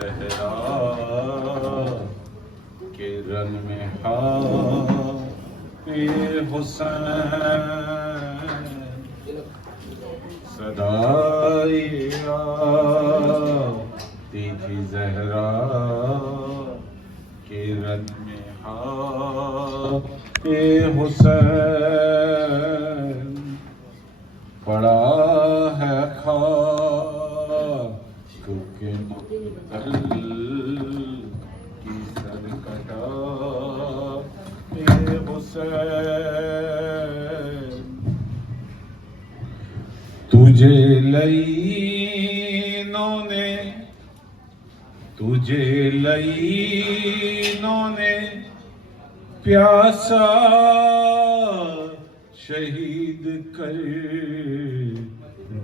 زہرا کے رن میں ہائے حسین صدائی آتی تھی زہرا کے رن میں ہائے حسین پڑا ہے خاک کے مقتل کی سر کٹا اے حسین تجھے لعینوں نے پیاسا شہید کر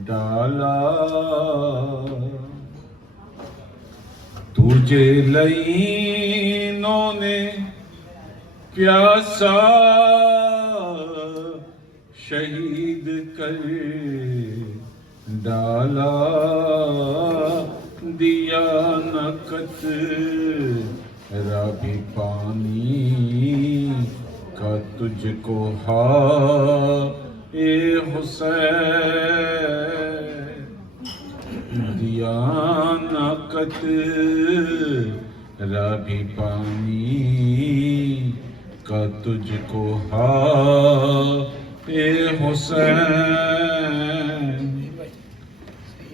ڈالا تجھے لعینوں نے پیاسا شہید کر ڈالا دیا نہ قطرہ بھی پانی کا تجھ کو اے حسین دیا نہ قطرہ بھی پانی کا تجھ کو اے حسین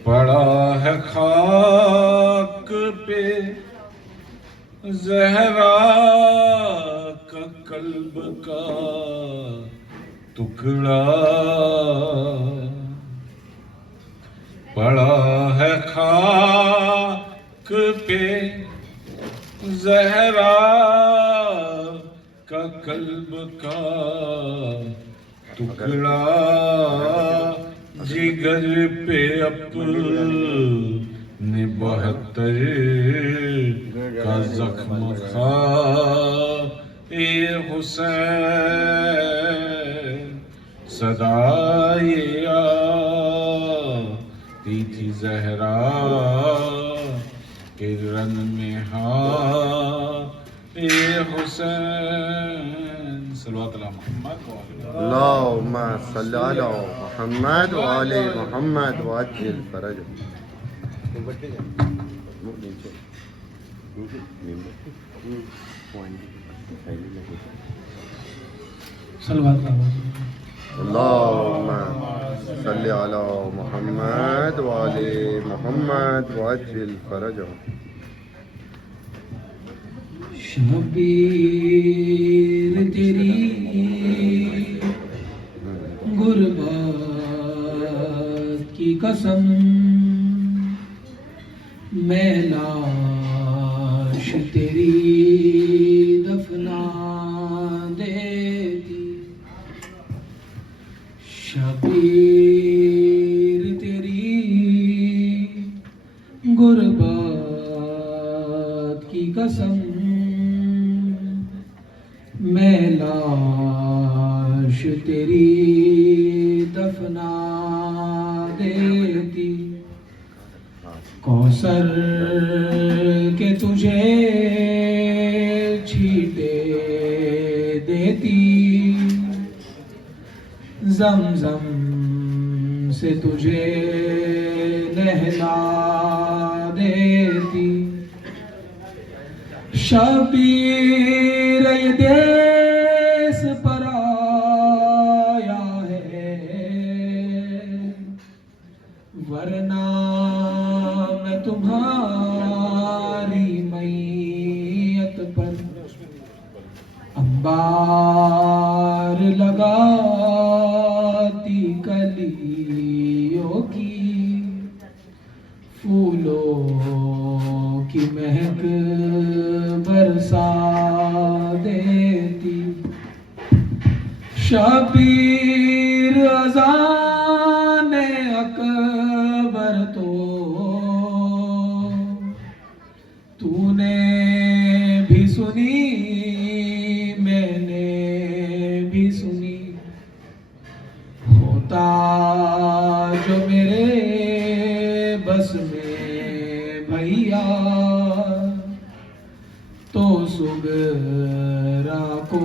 پڑا ہے خاک پہ زہرا کا قلب کا ٹکڑا پڑا ہے خاک پہ زہرا کا قلب کا ٹکڑا جگر پہ اپنے 72 کا زخم کھا اے حسین صدائی آتی تھی زہرا کے رن میں اے حسین صلوات اللہ محمد اللہم صلی علی محمد وآل محمد وعجل فرجهم اللہم صلی علی محمد وآل محمد وعجل فرجهم شبیر تیری غربت کی قسم میں لاش تیری دفنا دیتی شبیر تیری غربت کی قسم میں لاش تیری دفنا دیتی کوثر کے تجھے چھیٹے دیتی زمزم سے تجھے نہلا دیتی شبیر یہ دیس پر آیا ہے ورنہ میں تمہاری میت پر انبار لگاتی کلیوں کی پھولوں کی مہک برسا دیتی شبیر اذان اکبر تو نے بھی سنی میں نے بھی سنی ہوتا جو میرے بس میں بھیا لنگرا کو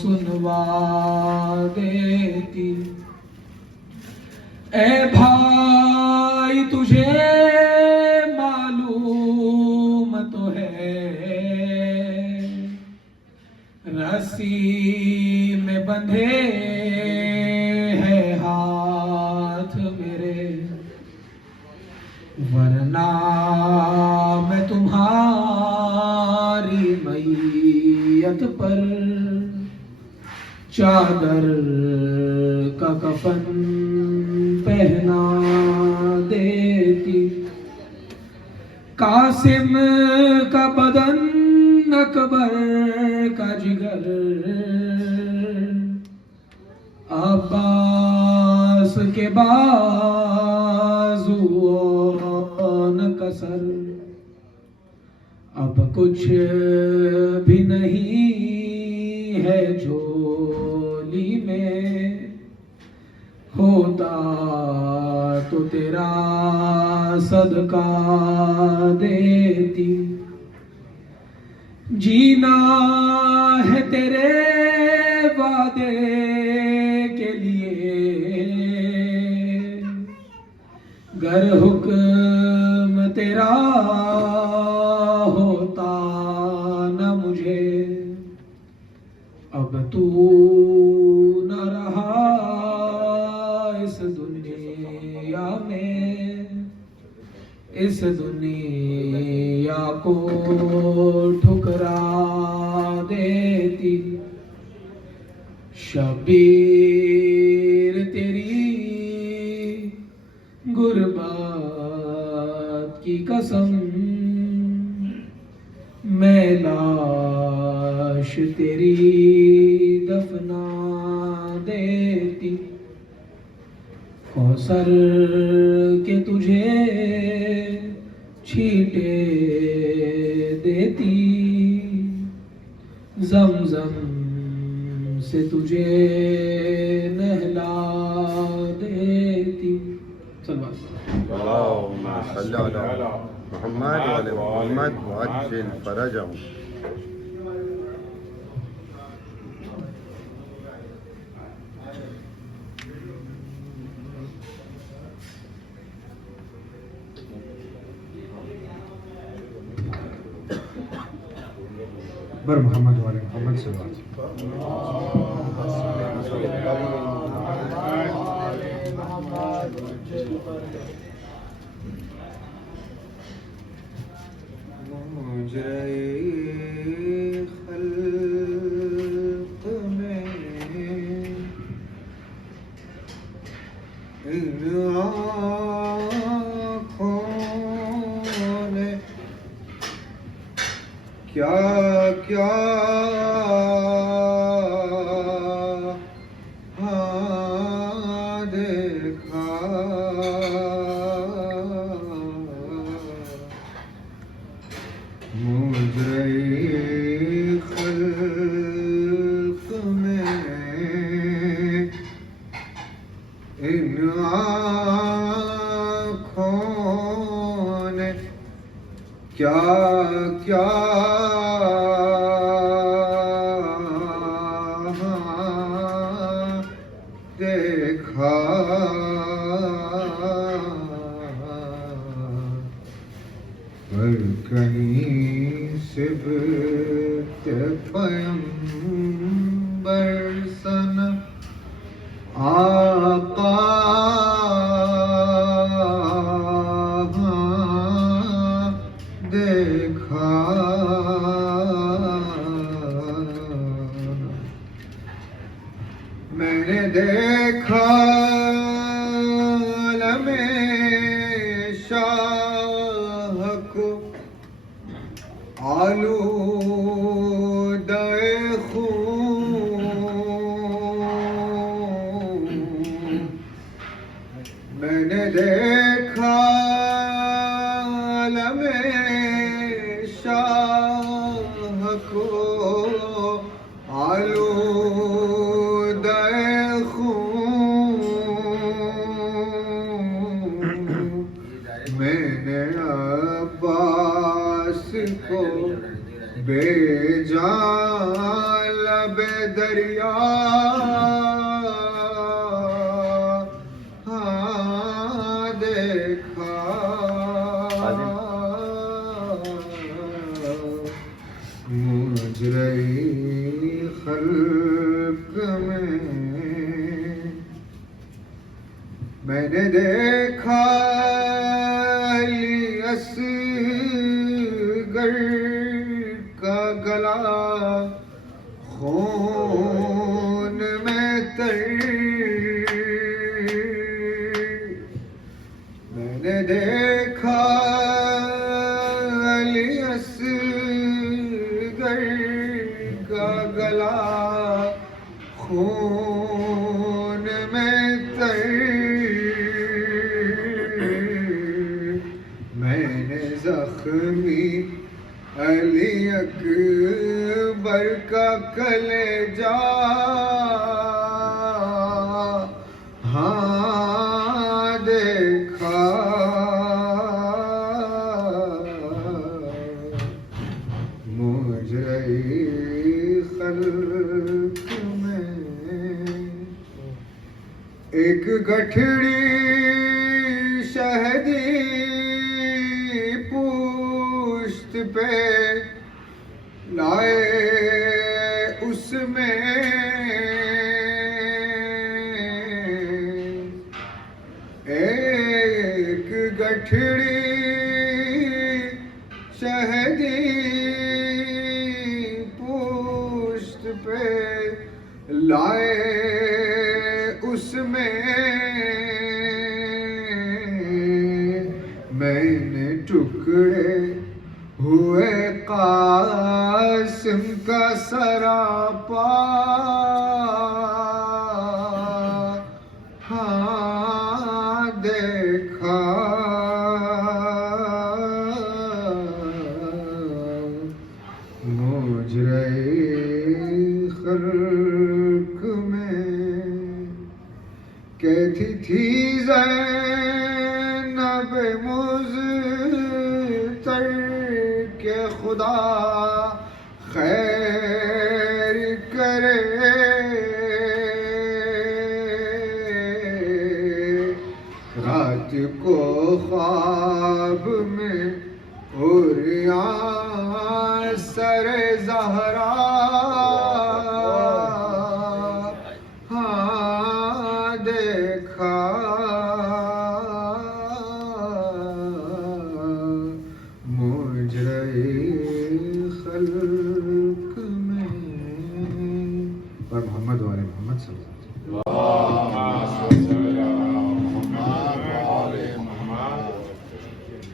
سنوا دیتی. اے بھائی تجھے معلوم تو ہے رسی میں بندھے ہیں ہاتھ میرے، ورنہ میں تمہاری میت پر چادر کا کفن پہنا دیتی. قاسم کا بدن اکبر کا جگر، عباس کے بازوان کا سر. اب کچھ بھی نہیں ہے جھولی میں، ہوتا تو تیرا صدقہ دیتی. جینا ہے تیرے وعدے کے لیے، گر حکم تیرا ہوتا نہ مجھے. اب تو نہ رہا اس دنیا میں، اس دنیا کو ٹھکرا دیتی. شبیر تیری غربت کی قسم، میں لاش تیری دفنا دیتی. کوثر کے تجھے چھینٹے دیتی، زمزم سے تجھے نہلا دیتی. اللهم صل على محمد وعلى محمد وعجل فرجهم. بر محمد والے محمد صلی اللہ علیہ مجرے خلق میں ان آنکھوں نے کیا کیا دیکھا. مجرے خلق میں ان آنکھوں نے کیا کیا دیکھا. پر کہیں صبت پیمبر سن آقا دیکھا. میں نے دیکھا عالم شاہ کو آلودہ خون. میں نے دیکھا عالم شاہ کو آلودہ خون. میں نے عباس کو بے جان لب دریا ہاں دیکھا مجرئی خلق میں نے دیکھا علی اصغر کا گلا خون میں تر میں نے دیکھا علی اصغر کا گلا خون میں تر میں نے زخمی علی اکبر کا کلیجہ ہاں دیکھا مجرئی خلق میں ایک گٹھڑی شہدی پشت پہ لائے اس میں ایک گٹھڑی شہدی پشت پہ لائے اس میں نے ٹکڑے ہوئے قاسم کا سراپا ہاں دیکھا مجرئی خلق میں کہتی تھی زینب مضطر کہ خدا خیر کرے رات کو خواب میں عریاں سر زہرا ہاں دیکھا مجرئی خلق میں پر محمد والے محمد صلی اللہ علیہ وسلم.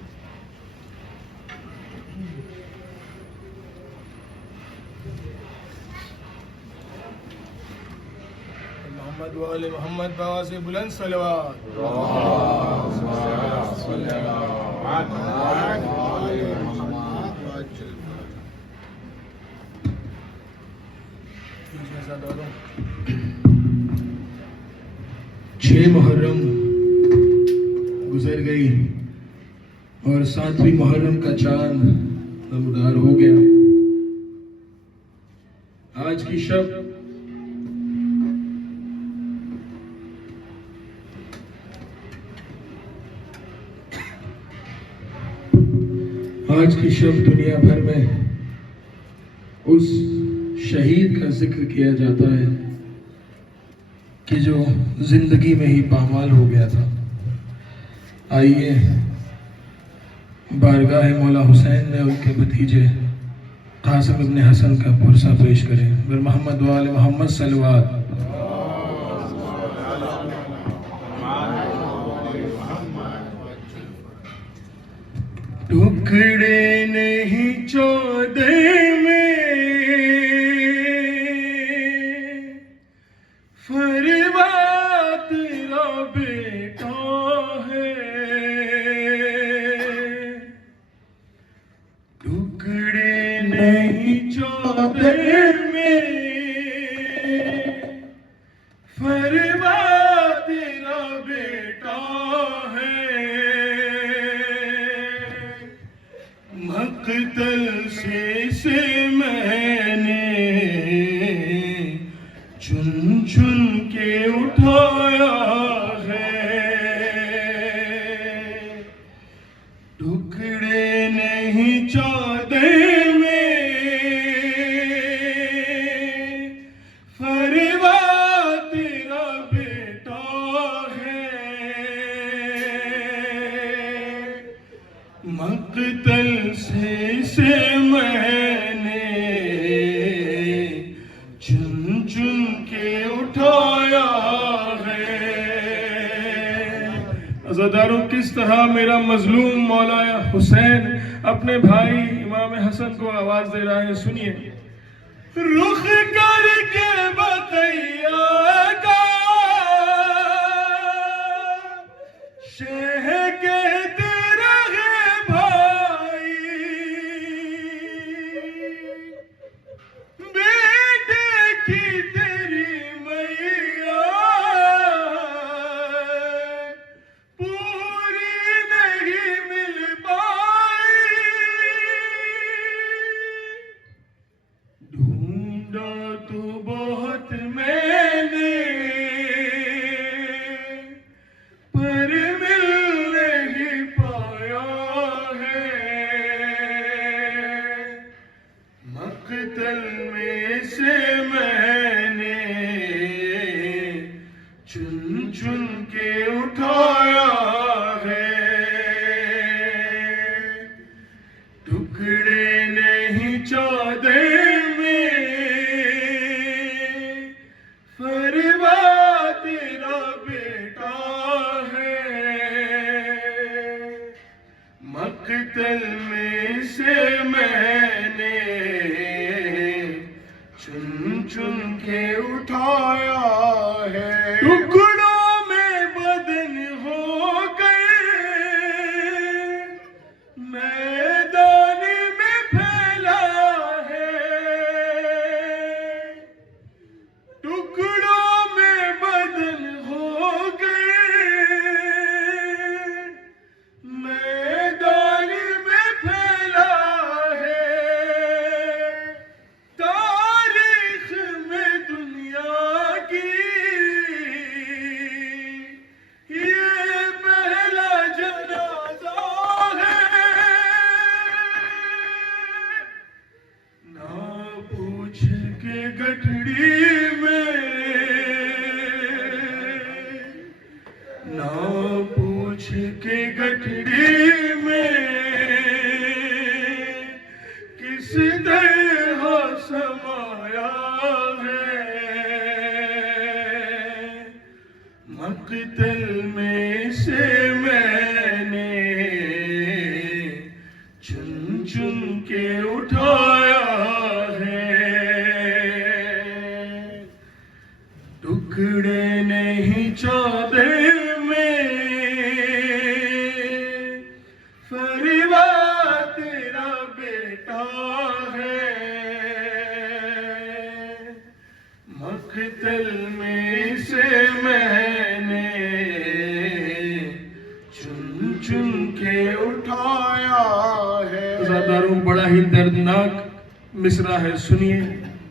محمد وآل محمد بابا سے بلند صلوات. چھ محرم گزر گئی اور 7ویں محرم کا چاند نمودار ہو گیا. آج کی شب دنیا بھر میں اس شہید کا ذکر کیا جاتا ہے کہ جو زندگی میں ہی پامال ہو گیا تھا. آئیے بارگاہ مولا حسین میں ان کے بھتیجے قاسم ابن حسن کا پرسہ پیش کریں. محمد وآل محمد صلوات. ٹکڑے نہیں 14 میں فروا تیرا بیٹا ہے. ٹکڑے نہیں 14 میں فروا تیرا بیٹا ہے. مقتل سے چن چن کے اٹھایا ہے، ٹکڑے نہیں چادر میں، فروا تیرا بیٹا ہے، مقتل سے میں نے چن چن کے اٹھایا ہے۔ عزاداروں، کس طرح میرا مظلوم مولا حسین اپنے بھائی امام حسن کو آواز دے رہا ہے، سنیے۔ رخ کر کے بقیہ کا شہ کہتے رہے بھائی، بیٹے کی تیری میاں پوری نہیں مل پائی، ڈھونڈا تو بہت میں نے پر مل نہیں پایا ہے، مقتل میں سے میں نے چن چن کے اٹھایا ہے، ٹکڑے نہیں چادر میں، فروا تیرا بیٹا ہے، مقتل میں سے میں نے چن چن کے اٹھایا ہے، ٹکڑوں میں بدن ہو گئے، میدان میں پھیلا ہے، ٹکڑوں میں بدن ہو گئے، میدان میں پھیلا ہے، تاریخ میں دنیا کی یہ پہلا جنازہ ہے، نہ پوچھ کے گٹھڑی میں، نہ پوچھ کے گٹھڑی میں، کس طرح سمایا ہے، مقتل میں سے میں نے چن چن کے اٹھایا ہے، ٹکڑے نہیں چادر میں، فروا تیرا بیٹا ہے، مقتل میں سے میں نے چن چن کے اٹھایا ہے۔ عزاداروں، بڑا ہی دردناک مصرع ہے، سنیے،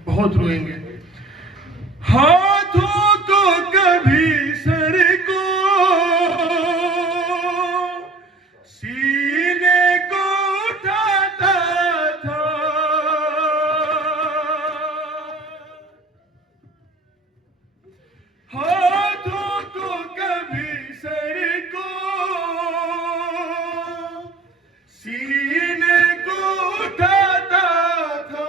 بہت روئیں گے۔ ہاتھوں کو کبھی سر کو، سینے کو اٹھاتا تھا، ہاتھوں کو کبھی سر کو، سینے کو اٹھاتا تھا،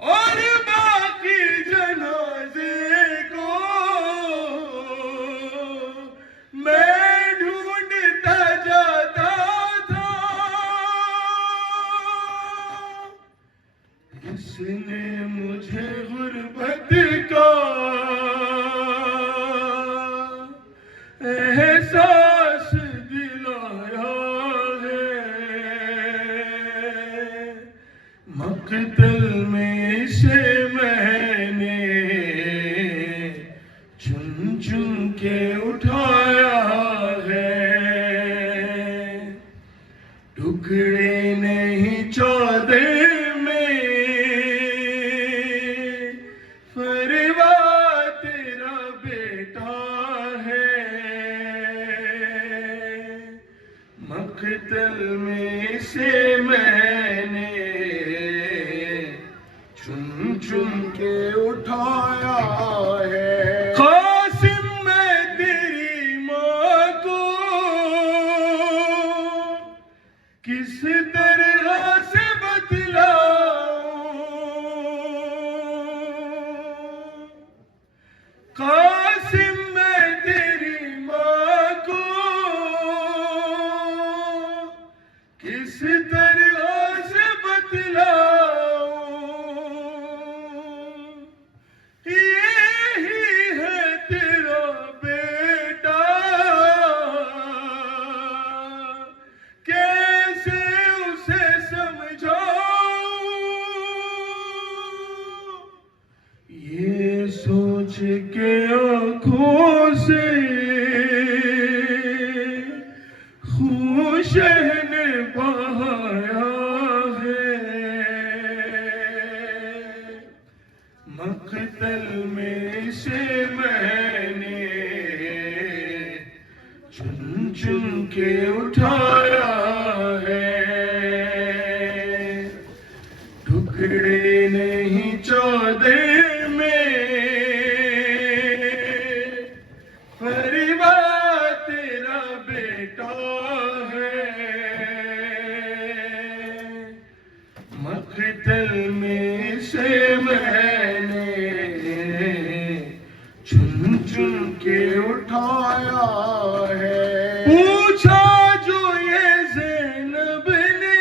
اور باقی جنازے کو میں ڈھونڈتا جاتا تھا، اس نے مجھے غربت کا اٹھایا ہے قاسم میں تیری ماں کو کس طرح سے بتلاؤں، قاسم میں تیری ماں کو کس طرح سے بتلاؤں، یہی ہے تیرا بیٹا کیسے اسے سمجھاؤں، یہ سوچ کے آنکھوں سے خون شہن بہایا ہے، مقتل میں سے میں نے چن چن کے اٹھایا ہے، ٹکڑے نہیں چودے میں پریوار تیرا بیٹا ہے، مقتل میں سے میں نے چن چن کے اٹھایا ہے پوچھا جو یہ زینب نے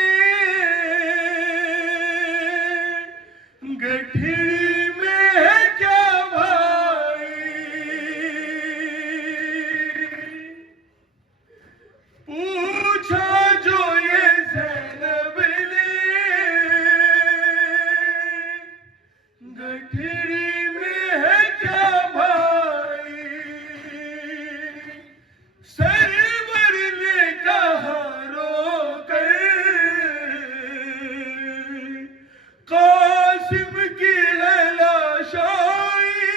گٹھڑی میں ہے کیا بھائی، پوچھا جو یہ زینب نے گٹھڑی میں ہے کیا بھائی، سرور نے کہا رو کر قاسم کی ہے لاش آئی،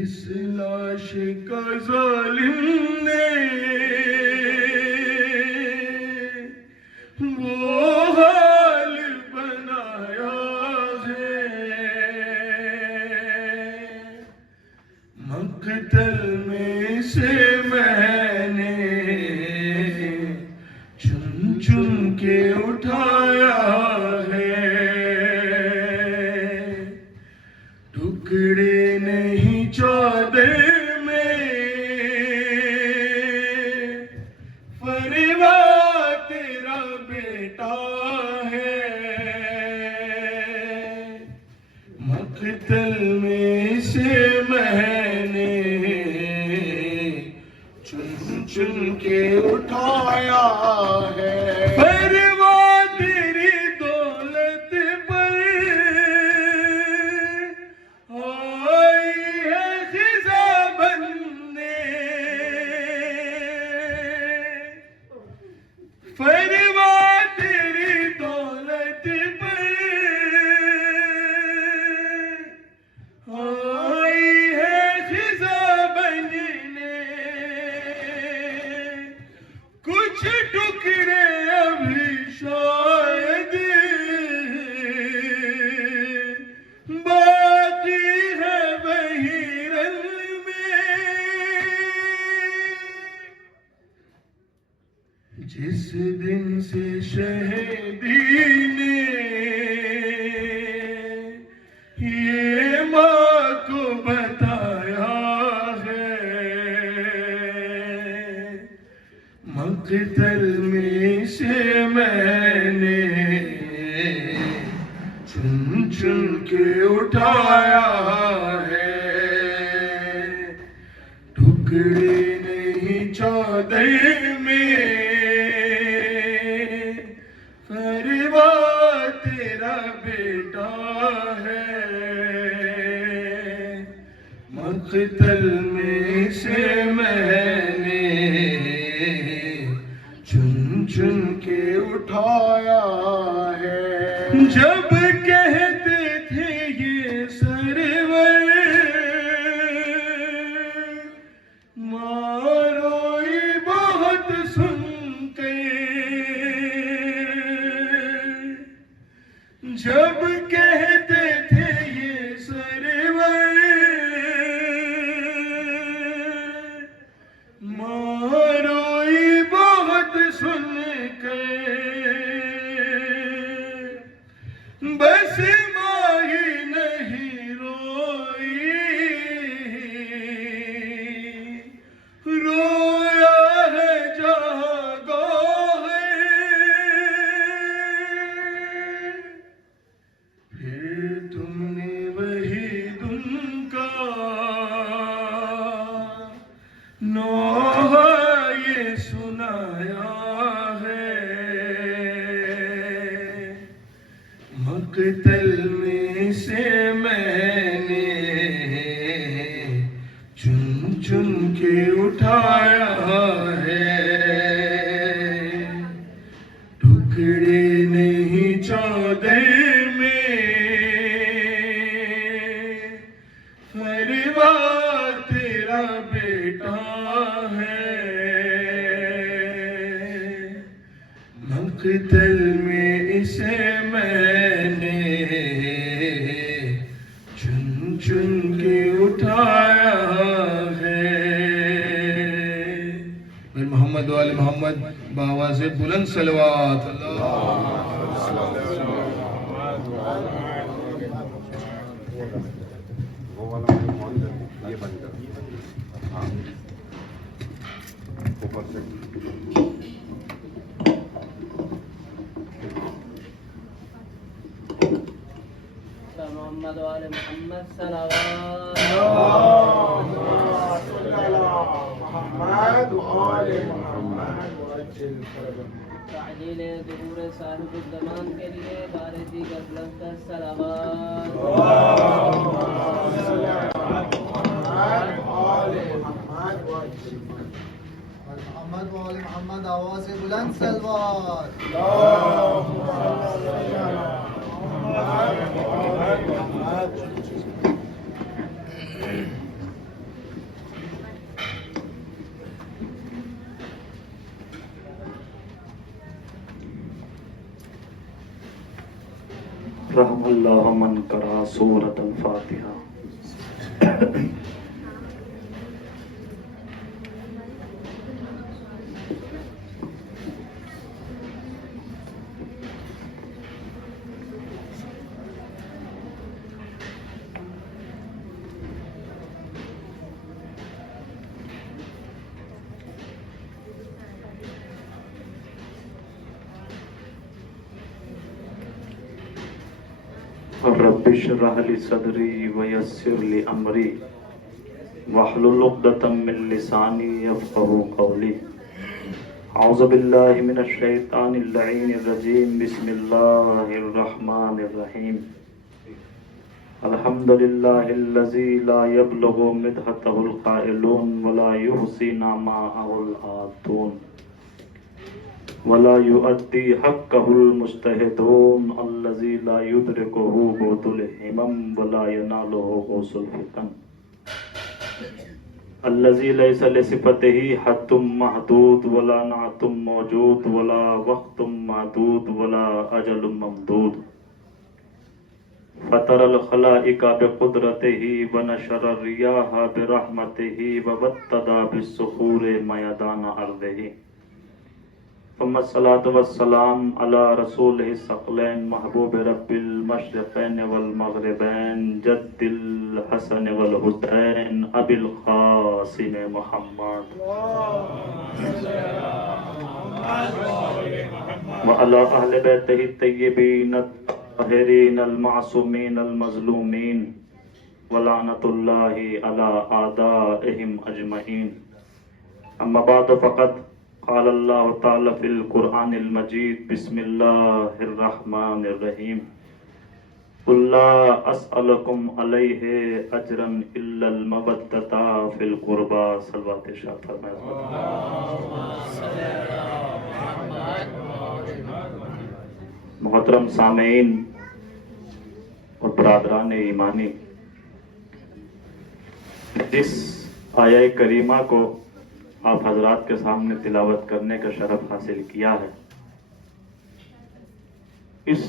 اس لاش کا ظالم نے وہ حال بنایا ہے، مقتل میں سے میں نے چن چن کے اٹھایا ہے، ٹکڑے نہیں چودے میں پریوار تیرا بیٹا ہے، مقتل میں سے میں نے چن چن کے اٹھایا ہے پریوار تیری دولت پر آئی ہے خزاں بننے، پریوار تیری دولت پر آئی ہے خزاں بننے، کچھ ٹکڑے ابھی شاید باقی ہے وہی رن میں، جس دن سے شہیدی نے یہ ماں کو بتایا ہے، مقتل میں سے میں نے چن چن کے اٹھایا ہے، ٹکڑے نہیں چودے میں پریوار تیرا بیٹا ہے، مقتل میں سے میں نے چن چن کے اٹھایا ہے جب کہتے تھے یہ سرور ماروئی بہت سن کے، جب کہتے تھے یہ سرور ماروئی بہت سن کر بس ماہی نہیں روئی رویا ہے جہاں گوہر پھر تم نے وہی دن کا نوحہ یہ سنایا ہے مقتل میں سے میں نے چن چن کے اٹھایا ہے ٹکڑے نہیں چودر میں فریبا تیرا بیٹا ہے مقتل میں اسے میں نے چن چن کے اٹھایا ہے محمد وآل محمد بآواز بلند صلوات وہ والا آن کر یہ بند کر ہاں اوپر سے محمد وآل محمد صلوات تعجیل ظہور صاحب الزمان کے لیے بارزی کا بلند تر صلوات محمد وآل محمد آواز بلند صلوات رحم اللہ من قرأ سورۃ الفاتحہ رب اشرح لی صدری ویسر لی امری واحلل عقدۃ من لسانی یفقہوا قولی اعوذ باللہ من الشیطان اللعین الرجیم بسم اللہ الرحمن الرحیم الحمد للہ الذی لا یبلغ مدحتہ القائلون ولا یحصی نعماءہ العادون ولا يؤدي حقه المجتهدون الذي لا يدركه بعد الهمم ولا يناله غوث الفتن الذي ليس لصفته حد محدود ولا نعت موجود ولا وقت معدود ولا أجل ممدود فطر الخلائق بقدرته ونشر الرياح برحمته وبتد بالصخور ميدان أرضه ثم الصلاة والسلام على رسوله الثقلين محبوب رب المشرقين والمغربين جد الحسن والحسين أبي القاسم محمد وعلى أهل بيته الطيبين الطاهرين المعصومين المظلومين ولعنة الله على أعدائهم أجمعين أما بعد فقد قال اللہ تعالی فی القرآن المجید بسم اللہ الرحمن الرحیم قل لا اسألکم علیہ اجرا الا المودۃ فی القربى صلوات ارشاد فرمائے محترم سامعین اور برادران ایمانی، جس آیہ کریمہ کو آپ حضرات کے سامنے تلاوت کرنے کا شرف حاصل کیا ہے، اس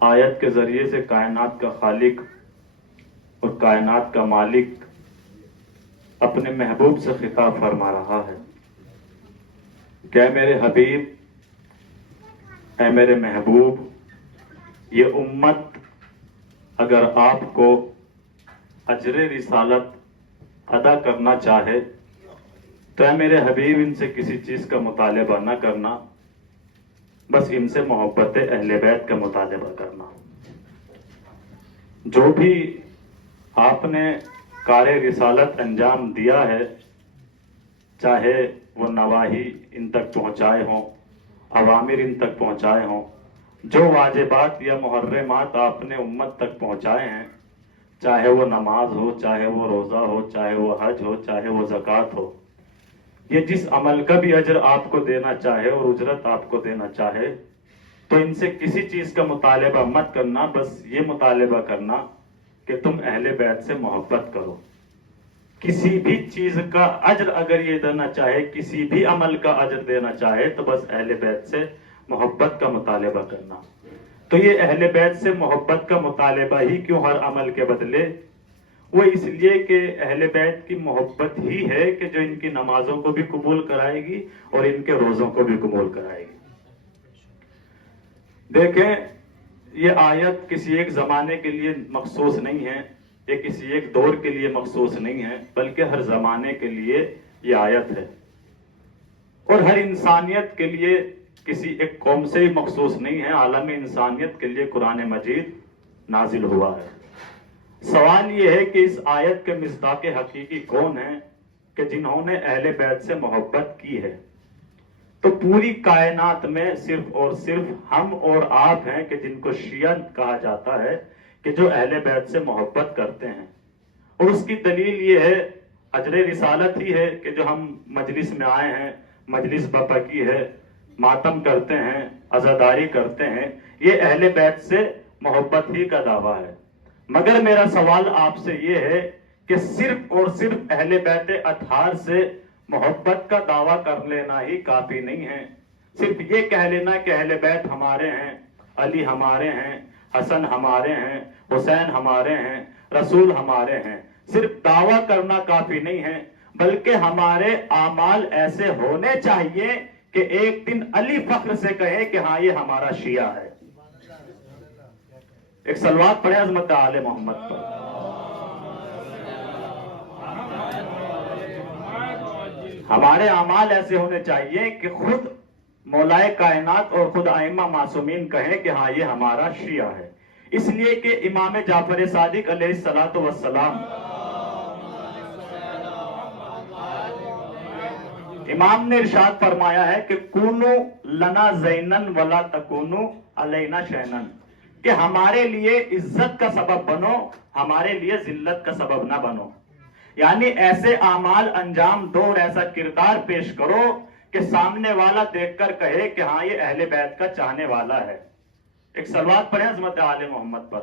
آیت کے ذریعے سے کائنات کا خالق اور کائنات کا مالک اپنے محبوب سے خطاب فرما رہا ہے کہ اے میرے حبیب، اے میرے محبوب، یہ امت اگر آپ کو اجر رسالت ادا کرنا چاہے تو اے میرے حبیب ان سے کسی چیز کا مطالبہ نہ کرنا، بس ان سے محبت اہل بیت کا مطالبہ کرنا۔ جو بھی آپ نے کار رسالت انجام دیا ہے، چاہے وہ نواہی ان تک پہنچائے ہوں، اوامر ان تک پہنچائے ہوں، جو واجبات یا محرمات آپ نے امت تک پہنچائے ہیں، چاہے وہ نماز ہو، چاہے وہ روزہ ہو، چاہے وہ حج ہو، چاہے وہ زکوٰۃ ہو، یہ جس عمل کا بھی اجر آپ کو دینا چاہے اور اجرت آپ کو دینا چاہے تو ان سے کسی چیز کا مطالبہ مت کرنا، بس یہ مطالبہ کرنا کہ تم اہل بیت سے محبت کرو۔ کسی بھی چیز کا اجر اگر یہ دینا چاہے، کسی بھی عمل کا اجر دینا چاہے تو بس اہل بیت سے محبت کا مطالبہ کرنا۔ تو یہ اہل بیت سے محبت کا مطالبہ ہی کیوں ہر عمل کے بدلے؟ وہ اس لیے کہ اہل بیت کی محبت ہی ہے کہ جو ان کی نمازوں کو بھی قبول کرائے گی اور ان کے روزوں کو بھی قبول کرائے گی۔ دیکھیں، یہ آیت کسی ایک زمانے کے لیے مخصوص نہیں ہے، یہ کسی ایک دور کے لیے مخصوص نہیں ہے، بلکہ ہر زمانے کے لیے یہ آیت ہے، اور ہر انسانیت کے لیے کسی ایک قوم سے ہی مخصوص نہیں ہے، عالم انسانیت کے لیے قرآن مجید نازل ہوا ہے۔ سوال یہ ہے کہ اس آیت کے مصداق حقیقی کون ہیں کہ جنہوں نے اہل بیت سے محبت کی ہے؟ تو پوری کائنات میں صرف اور صرف ہم اور آپ ہیں کہ جن کو شیعہ کہا جاتا ہے، کہ جو اہل بیت سے محبت کرتے ہیں، اور اس کی دلیل یہ ہے، اجر رسالت ہی ہے کہ جو ہم مجلس میں آئے ہیں، مجلس بپا کی ہے، ماتم کرتے ہیں، عزاداری کرتے ہیں، یہ اہل بیت سے محبت ہی کا دعویٰ ہے۔ مگر میرا سوال آپ سے یہ ہے کہ صرف اور صرف اہل بیت اطہار سے محبت کا دعویٰ کر لینا ہی کافی نہیں ہے۔ صرف یہ کہہ لینا کہ اہل بیت ہمارے ہیں، علی ہمارے ہیں، حسن ہمارے ہیں، حسین ہمارے ہیں، رسول ہمارے ہیں، صرف دعویٰ کرنا کافی نہیں ہے، بلکہ ہمارے اعمال ایسے ہونے چاہیے کہ ایک دن علی فخر سے کہے کہ ہاں یہ ہمارا شیعہ ہے۔ ایک صلوات پڑھے عظمت آل محمد پر۔ ہمارے اعمال ایسے ہونے چاہیے کہ خود مولائے کائنات اور خود ائمہ معصومین کہیں کہ ہاں یہ ہمارا شیعہ ہے۔ اس لیے کہ امام جعفر صادق علیہ الصلوۃ والسلام، امام نے ارشاد فرمایا ہے کہ کونو لنا زینن ولا تکونو علینا شینن، کہ ہمارے لیے عزت کا سبب بنو، ہمارے لیے ذلت کا سبب نہ بنو۔ یعنی ایسے اعمال انجام دو اور ایسا کردار پیش کرو کہ سامنے والا دیکھ کر کہے کہ ہاں یہ اہل بیت کا چاہنے والا ہے۔ ایک صلوات پڑھیں عظمت آل محمد پر۔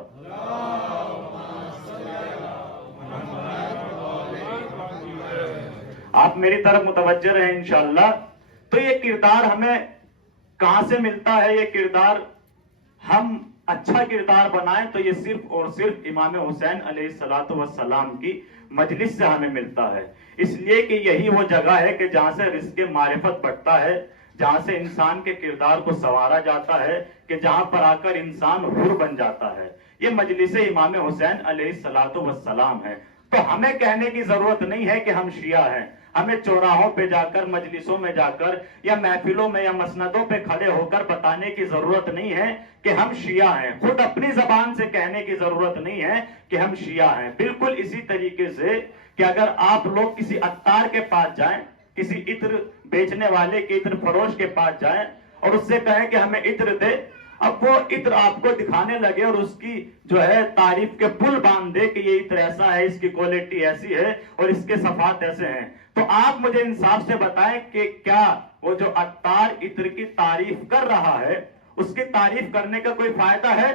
آپ میری طرف متوجہ رہیں انشاءاللہ۔ تو یہ کردار ہمیں کہاں سے ملتا ہے؟ یہ کردار ہم اچھا کردار بنائیں تو یہ صرف اور صرف امام حسین علیہ الصلوۃ والسلام کی مجلس سے ہمیں ملتا ہے۔ اس لیے کہ یہی وہ جگہ ہے کہ جہاں سے رزق معرفت بڑھتا ہے، جہاں سے انسان کے کردار کو سنوارا جاتا ہے، کہ جہاں پر آ کر انسان حر بن جاتا ہے۔ یہ مجلس امام حسین علیہ الصلوۃ والسلام ہے۔ تو ہمیں کہنے کی ضرورت نہیں ہے کہ ہم شیعہ ہیں۔ ہمیں چوراہوں پہ جا کر، مجلسوں میں جا کر، یا محفلوں میں یا مسندوں پہ کھڑے ہو کر بتانے کی ضرورت نہیں ہے کہ ہم شیعہ ہیں۔ خود اپنی زبان سے کہنے کی ضرورت نہیں ہے کہ ہم شیعہ ہیں۔ بالکل اسی طریقے سے کہ اگر آپ لوگ کسی عطار کے پاس جائیں، کسی عطر بیچنے والے کے، عطر فروش کے پاس جائیں اور اس سے کہیں کہ ہمیں عطر دے، اب وہ عطر آپ کو دکھانے لگے اور اس کی جو ہے تعریف کے پل باندھ دے کہ یہ عطر ایسا ہے، اس کی کوالٹی ایسی ہے اور اس کے صفات ایسے ہیں، تو آپ مجھے انصاف سے بتائیں کہ کیا وہ جو عطار عطر کی تعریف کر رہا ہے، اس کی تعریف کرنے کا کوئی فائدہ ہے؟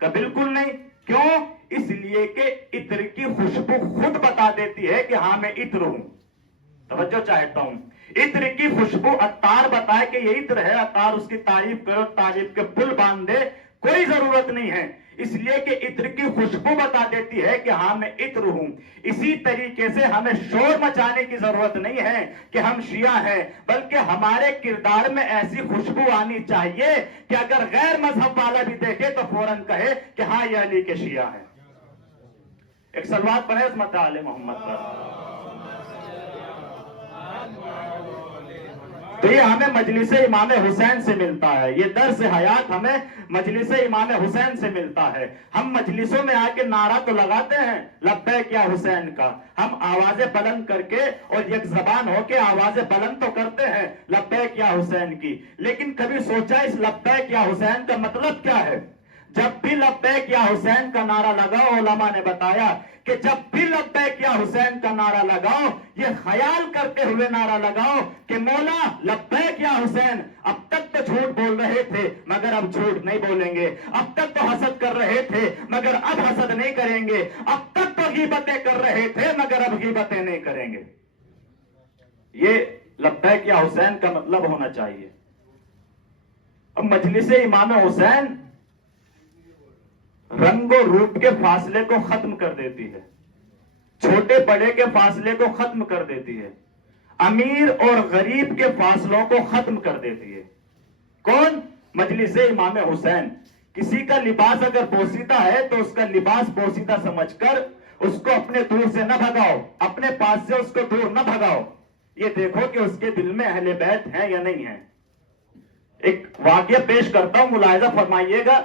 کہ بالکل نہیں۔ کیوں؟ اس لیے کہ عطر کی خوشبو خود بتا دیتی ہے کہ ہاں میں عطر ہوں۔ توجہ چاہتا ہوں، عطر کی خوشبو عطار بتائے کہ یہ عطر ہے، عطار اس کی تعریف کرو، تعریف کے پل باندھ دے، کوئی ضرورت نہیں ہے، اس لیے کہ عطر کی خوشبو بتا دیتی ہے کہ ہاں میں عطر ہوں۔ اسی طریقے سے ہمیں شور مچانے کی ضرورت نہیں ہے کہ ہم شیعہ ہیں، بلکہ ہمارے کردار میں ایسی خوشبو آنی چاہیے کہ اگر غیر مذہب والا بھی دیکھے تو فوراً کہے کہ ہاں یہ علی کے شیعہ ہیں۔ ایک صلوات پڑھیں عظمت آل محمد پر۔ تو یہ ہمیں مجلس امام حسین سے ملتا ہے، یہ درس حیات ہمیں مجلس امام حسین سے ملتا ہے۔ ہم مجلسوں میں آ کے نعرہ تو لگاتے ہیں لبیک یا حسین کا، ہم آوازیں بلند کر کے اور یک زبان ہو کے آوازیں بلند تو کرتے ہیں لبیک یا حسین کی، لیکن کبھی سوچا اس لبیک یا حسین کا مطلب کیا ہے؟ جب بھی لبیک یا حسین کا نعرہ لگاؤ، علماء نے بتایا کہ جب بھی لبیک یا حسین کا نعرہ لگاؤ یہ خیال کرتے ہوئے نعرہ لگاؤ کہ مولا لبیک یا حسین، اب تک تو جھوٹ بول رہے تھے مگر اب جھوٹ نہیں بولیں گے، اب تک تو حسد کر رہے تھے مگر اب حسد نہیں کریں گے، اب تک تو غیبتیں کر رہے تھے مگر اب غیبتیں نہیں کریں گے۔ یہ لبیک یا حسین کا مطلب ہونا چاہیے۔ اب مجلس امام حسین رنگ و روپ کے فاصلے کو ختم کر دیتی ہے، چھوٹے بڑے کے فاصلے کو ختم کر دیتی ہے، امیر اور غریب کے فاصلوں کو ختم کر دیتی ہے۔ کون؟ مجلس امام حسین۔ کسی کا لباس اگر بوسیدہ ہے تو اس کا لباس بوسیدہ سمجھ کر اس کو اپنے دور سے نہ بھگاؤ، اپنے پاس سے اس کو دور نہ بھگاؤ، یہ دیکھو کہ اس کے دل میں اہل بیت ہیں یا نہیں ہیں۔ ایک واقعہ پیش کرتا ہوں، ملاحظہ فرمائیے گا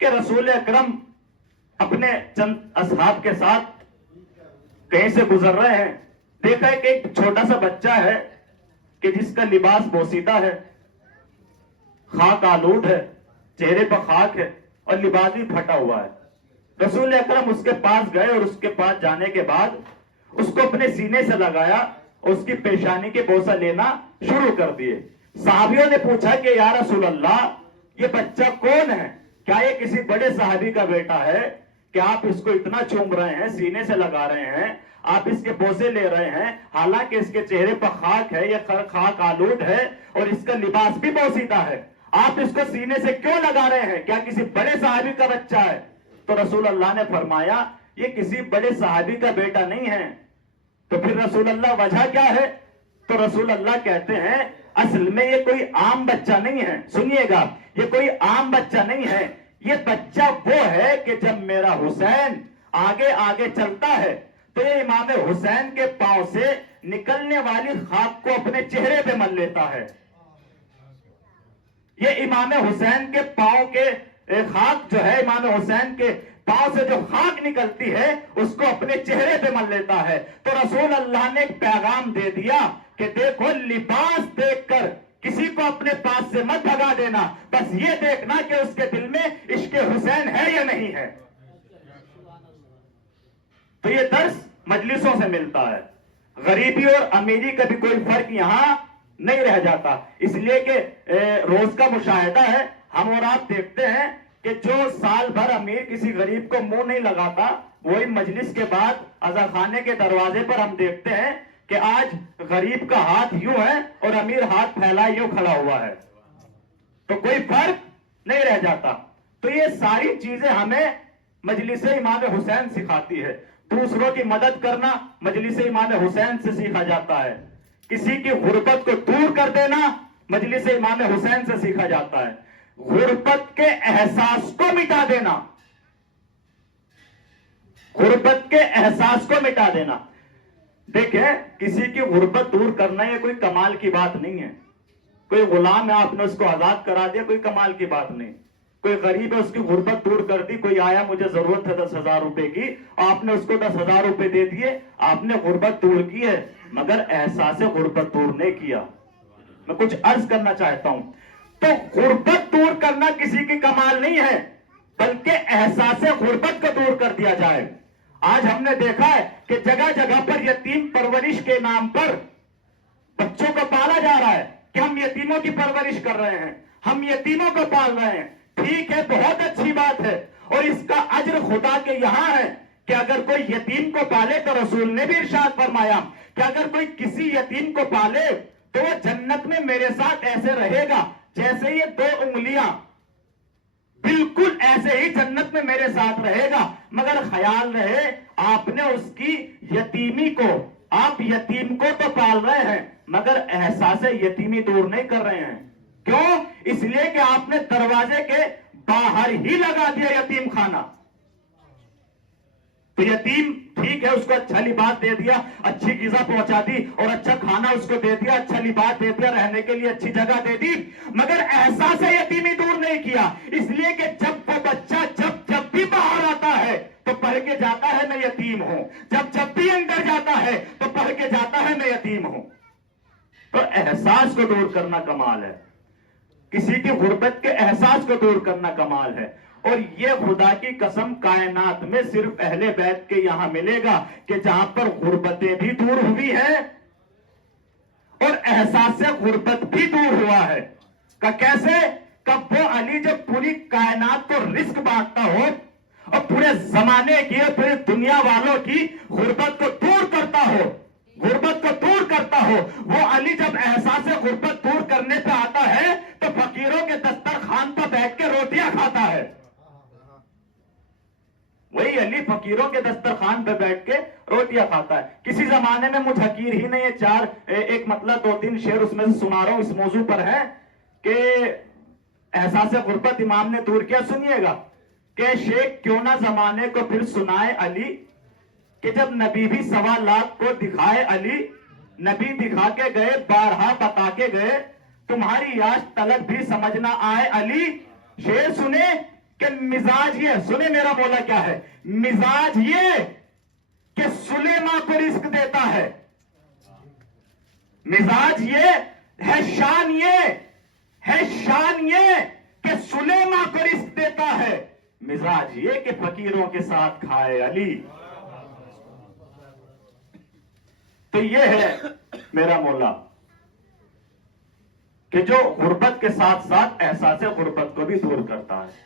کہ رسول اکرم اپنے چند اصحاب کے ساتھ کہیں سے گزر رہے ہیں، دیکھا ہے کہ ایک چھوٹا سا بچہ ہے کہ جس کا لباس بوسیدہ ہے، خاک آلود ہے، چہرے پر خاک ہے اور لباس بھی پھٹا ہوا ہے۔ رسول اکرم اس کے پاس گئے اور اس کے پاس جانے کے بعد اس کو اپنے سینے سے لگایا اور اس کی پیشانی کے بوسہ لینا شروع کر دیے۔ صحابیوں نے پوچھا کہ یا رسول اللہ یہ بچہ کون ہے؟ کیا یہ کسی بڑے صحابی کا بیٹا ہے کہ آپ اس کو اتنا چوم رہے ہیں، سینے سے لگا رہے ہیں، آپ اس کے بوسے لے رہے ہیں، حالانکہ اس کے چہرے پر خاک ہے، یہ خاک آلود ہے اور اس کا لباس بھی بوسیدہ ہے، آپ اس کو سینے سے کیوں لگا رہے ہیں؟ کیا کسی بڑے صحابی کا بچہ ہے؟ تو رسول اللہ نے فرمایا یہ کسی بڑے صحابی کا بیٹا نہیں ہے۔ تو پھر رسول اللہ وجہ کیا ہے؟ تو رسول اللہ کہتے ہیں اصل میں یہ کوئی عام بچہ نہیں ہے، سنیے گا، یہ کوئی عام بچہ نہیں ہے، یہ بچہ وہ ہے کہ جب میرا حسین آگے آگے چلتا ہے تو یہ امام حسین کے پاؤں سے نکلنے والی خاک کو اپنے چہرے پہ مل لیتا ہے۔ یہ امام حسین کے پاؤں کے خاک جو ہے، امام حسین کے پاؤں سے جو خاک نکلتی ہے اس کو اپنے چہرے پہ مل لیتا ہے۔ تو رسول اللہ نے ایک پیغام دے دیا کہ دیکھو لباس دیکھ کر کسی کو اپنے پاس سے مت بھگا دینا، بس یہ دیکھنا کہ اس کے دل میں عشق حسین ہے یا نہیں ہے۔ تو یہ درس مجلسوں سے ملتا ہے، غریبی اور امیری کا بھی کوئی فرق یہاں نہیں رہ جاتا، اس لیے کہ روز کا مشاہدہ ہے، ہم اور آپ دیکھتے ہیں کہ جو سال بھر امیر کسی غریب کو منہ نہیں لگاتا، وہی مجلس کے بعد عزاخانے کے دروازے پر ہم دیکھتے ہیں کہ آج غریب کا ہاتھ یوں ہے اور امیر ہاتھ پھیلا یوں کھڑا ہوا ہے، تو کوئی فرق نہیں رہ جاتا۔ تو یہ ساری چیزیں ہمیں مجلس امام حسین سکھاتی ہے۔ دوسروں کی مدد کرنا مجلس امام حسین سے سیکھا جاتا ہے، کسی کی غربت کو دور کر دینا مجلس امام حسین سے سیکھا جاتا ہے، غربت کے احساس کو مٹا دینا، غربت کے احساس کو مٹا دینا۔ دیکھیں کسی کی غربت دور کرنا یہ کوئی کمال کی بات نہیں ہے، کوئی غلام ہے آپ نے اس کو آزاد کرا دیا، کوئی کمال کی بات نہیں، کوئی غریب ہے اس کی غربت دور کر دی، کوئی آیا مجھے ضرورت ہے 10,000 روپے کی، آپ نے اس کو 10,000 روپے دے دیے، آپ نے غربت دور کی ہے مگر احساس غربت دور نہیں کیا۔ میں کچھ عرض کرنا چاہتا ہوں، تو غربت دور کرنا کسی کی کمال نہیں ہے بلکہ احساس غربت کو دور کر دیا جائے۔ آج ہم نے دیکھا ہے کہ جگہ جگہ پر یتیم پرورش کے نام پر بچوں کو پالا جا رہا ہے کہ ہم یتیموں کی پرورش کر رہے ہیں، ہم یتیموں کو پال رہے ہیں، ٹھیک ہے، بہت اچھی بات ہے، اور اس کا اجر خدا کے یہاں ہے کہ اگر کوئی یتیم کو پالے تو رسول نے بھی ارشاد فرمایا کہ اگر کوئی کسی یتیم کو پالے تو وہ جنت میں میرے ساتھ ایسے رہے گا جیسے یہ 2 انگلیاں بالکل ایسے ہی جنت میں میرے ساتھ رہے گا، مگر خیال رہے آپ نے اس کی یتیمی کو، آپ یتیم کو تو پال رہے ہیں مگر احساس یتیمی دور نہیں کر رہے ہیں. کیوں؟ اس لیے کہ آپ نے دروازے کے باہر ہی لگا دیا یتیم خانہ. تو یتیم ٹھیک ہے، اس کو اچھا لباس دے دیا، اچھی غذا پہنچا دی اور اچھا کھانا اس کو دے دیا، اچھا لباس دے دیا، رہنے کے لیے اچھی جگہ دے دی، مگر احساس یتیمی دور نہیں کیا. اس لیے کہ جب وہ بچہ جب بھی باہر آتا ہے تو پڑھ کے جاتا ہے میں یتیم ہوں، جب بھی اندر جاتا ہے تو پڑھ کے جاتا ہے میں یتیم ہوں. تو احساس کو دور کرنا کمال ہے، کسی کی غربت کے احساس کو دور کرنا کمال ہے. اور یہ خدا کی قسم کائنات میں صرف اہل بیت کے یہاں ملے گا کہ جہاں پر غربتیں بھی دور ہوئی ہیں اور احساس غربت بھی دور ہوا ہے. کہ کیسے؟ کب وہ علی جب پوری کائنات کو رزق بانٹتا ہو اور پورے زمانے کی اور پوری دنیا والوں کی غربت کو دور کرتا ہو، غربت کو دور کرتا ہو، وہ علی جب احساس غربت دور کرنے پہ آتا ہے تو فقیروں کے دسترخوان پر بیٹھ کے روٹیاں کھاتا ہے. وہی علی فقیروں کے دسترخوان پہ بیٹھ کے روٹیاں کھاتا ہے. کسی زمانے میں مجھ حقیر ہی نے یہ ایک مطلب 2-3 شعر اس میں سے سنا رہا ہوں، اس موضوع پر ہے کہ احساس غربت امام نے دور کیا. سنیے گا کہ شیخ کیوں نہ زمانے کو پھر سنائے علی، کہ جب نبی بھی 1.25 لاکھ کو دکھائے علی، نبی دکھا کے گئے بارہا بتا کے گئے، تمہاری یاش طلب بھی سمجھ نہ آئے علی. شعر سنے کہ مزاج یہ، سنے میرا مولا کیا ہے، مزاج یہ کہ سلیماں کو رزق دیتا ہے، مزاج یہ ہے، شان یہ کہ سلیماں کو رزق دیتا ہے، مزاج یہ کہ فقیروں کے ساتھ کھائے علی. تو یہ ہے میرا مولا کہ جو غربت کے ساتھ ساتھ احساس غربت کو بھی دور کرتا ہے.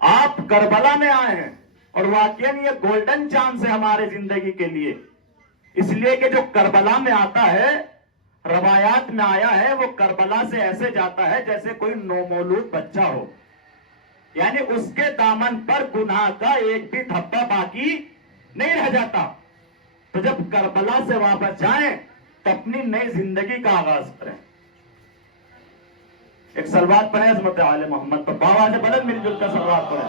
آپ کربلا میں آئے ہیں اور واقعاً یہ گولڈن چانس ہے ہمارے زندگی کے لیے، اس لیے کہ جو کربلا میں آتا ہے، روایات میں آیا ہے، وہ کربلا سے ایسے جاتا ہے جیسے کوئی نومولود بچہ ہو، یعنی اس کے دامن پر گناہ کا ایک بھی دھبا باقی نہیں رہ جاتا. تو جب کربلا سے واپس جائیں تو اپنی نئی زندگی کا آغاز کریں. ایک سلوات پڑھیں عظمت آل محمد پر، باواز بلند مل جل کر سلوات پڑھیں.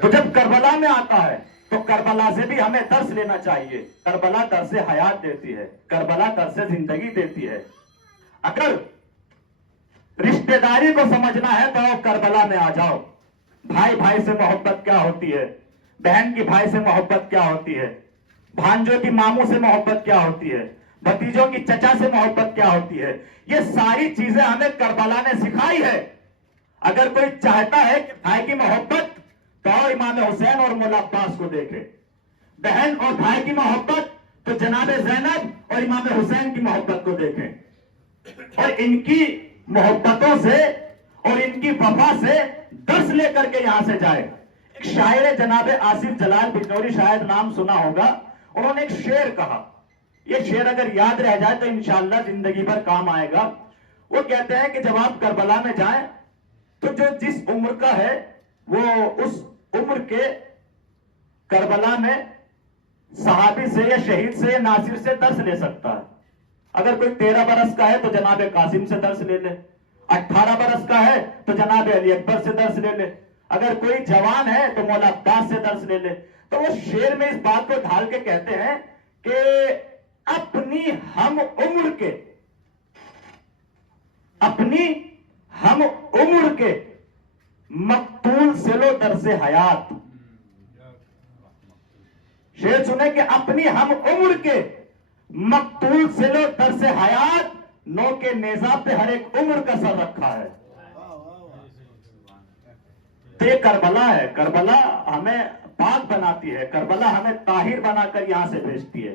تو جب کربلا میں آتا ہے تو کربلا سے بھی ہمیں درس لینا چاہیے. کربلا درس حیات دیتی ہے، کربلا درس زندگی دیتی ہے. اگر رشتہ داری کو سمجھنا ہے تو کربلا میں آ جاؤ. بھائی بھائی سے محبت کیا ہوتی ہے، بہن کی بھائی سے محبت کیا ہوتی ہے، بھانجوں کی ماموں سے محبت کیا ہوتی ہے، بھتیجوں کی چچا سے محبت کیا ہوتی ہے، یہ ساری چیزیں ہمیں کربلا نے سکھائی ہے. اگر کوئی چاہتا ہے کہ بھائی کی محبت تو امام حسین اور مولا عباس کو دیکھے، بہن اور بھائی کی محبت تو جناب زینب اور امام حسین کی محبت کو دیکھیں اور ان کی محبتوں سے اور ان کی وفا سے درس لے کر کے یہاں سے جائے. ایک شاعر جناب آصف جلال بجنوری، شاید نام سنا ہوگا، انہوں نے ایک شعر کہا، یہ شعر اگر یاد رہ جائے تو انشاءاللہ زندگی بھر کام آئے گا. وہ کہتے ہیں کہ جب آپ کربلا میں جائیں تو جو جس عمر کا ہے وہ اس عمر کے کربلا میں صحابی سے یا شہید سے یا ناصر سے درس لے سکتا ہے. اگر کوئی 13 برس کا ہے تو جناب قاسم سے درس لے لے، 18 برس کا ہے تو جناب علی اکبر سے درس لے لے، اگر کوئی جوان ہے تو مولا عباس سے درس لے لے. تو وہ شعر میں اس بات کو ڈھال کے کہتے ہیں کہ اپنی ہم عمر کے مقتول سے لو درس حیات. شعر سنے کہ اپنی ہم عمر کے مقتول سے لو درس حیات، نو کے نیزہ پہ ہر ایک عمر کا سر رکھا ہے. تو یہ کربلا ہے، کربلا ہمیں پاک بناتی ہے، کربلا ہمیں طاہر بنا کر یہاں سے بھیجتی ہے.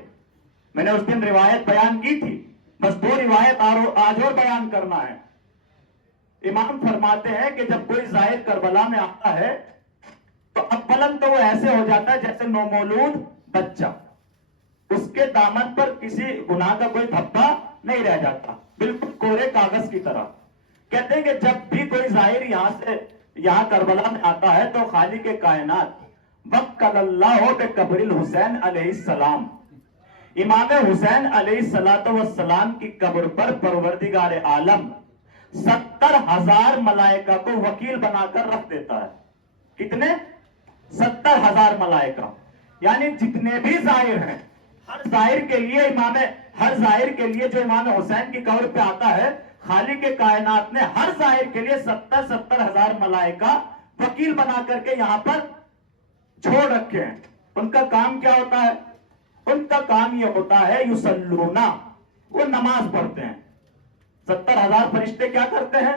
میں نے اس دن روایت بیان کی تھی، بس 2 روایت آج اور بیان کرنا ہے. امام فرماتے ہیں کہ جب کوئی زائر کربلا میں آتا ہے تو اولاً تو وہ ایسے ہو جاتا ہے جیسے نومولود بچہ، اس کے دامن پر کسی گناہ کا کوئی دھبا نہیں رہ جاتا، بالکل کوڑے کاغذ کی طرح. کہتے ہیں کہ جب بھی کوئی ظاہر یہاں کربلا میں آتا ہے تو خالق کائنات وکل اللہ بقبر الحسین علیہ السلام، امام حسین علیہ السلام کی قبر پر پروردگار عالم 70,000 ملائکہ کو وکیل بنا کر رکھ دیتا ہے. کتنے؟ 70,000 ملائکہ. یعنی جتنے بھی ظاہر ہیں، ہر ظاہر کے لیے جو امام حسین کی قبر پہ آتا ہے، خالق کائنات نے ہر ظاہر کے لیے 70,000 ملائکہ وکیل بنا کر کے یہاں پر چھوڑ رکھے ہیں. ان کا کام کیا ہوتا ہے؟ ان کا کام یہ ہوتا ہے یصلونا، وہ نماز پڑھتے ہیں. 70,000 فرشتے کیا کرتے ہیں؟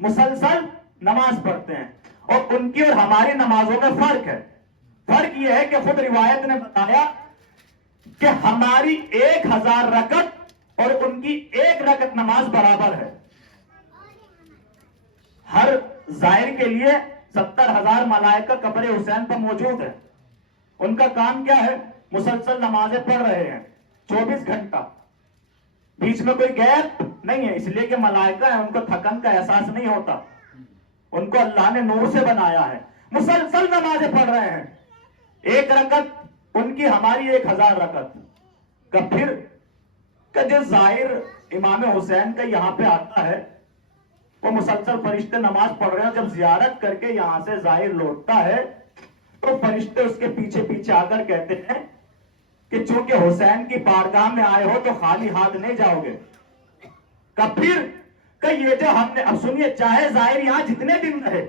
مسلسل نماز پڑھتے ہیں. اور ان کی اور ہماری نمازوں میں فرق ہے. فرق یہ ہے کہ خود روایت نے بتایا کہ ہماری 1,000 رکعت اور ان کی 1 رکعت نماز برابر ہے. ہر ظاہر کے لیے 70,000 ملائکہ قبر حسین پر موجود ہے. ان کا کام کیا ہے؟ مسلسل نمازیں پڑھ رہے ہیں 24 گھنٹہ. بیچ میں کوئی گیپ نہیں ہے، اس لیے کہ ملائکہ ہیں، ان کو تھکن کا احساس نہیں ہوتا. ان کو اللہ نے نور سے بنایا ہے. مسلسل نمازیں پڑھ رہے ہیں. 1 رکعت ان کی، ہماری 1,000 رکعت. کا پھر کہ جو ظاہر امام حسین کا یہاں پہ آتا ہے، وہ مسلسل فرشتے نماز پڑھ رہے ہیں. جب زیارت کر کے یہاں سے ظاہر لوٹتا ہے تو فرشتے اس کے پیچھے پیچھے آ کر کہتے ہیں کہ چونکہ حسین کی بارگاہ میں آئے ہو تو خالی ہاتھ نہیں جاؤ گے. کب پھر کہ یہ جو ہم نے، اب سنیے، چاہے ظاہر یہاں جتنے دن رہے،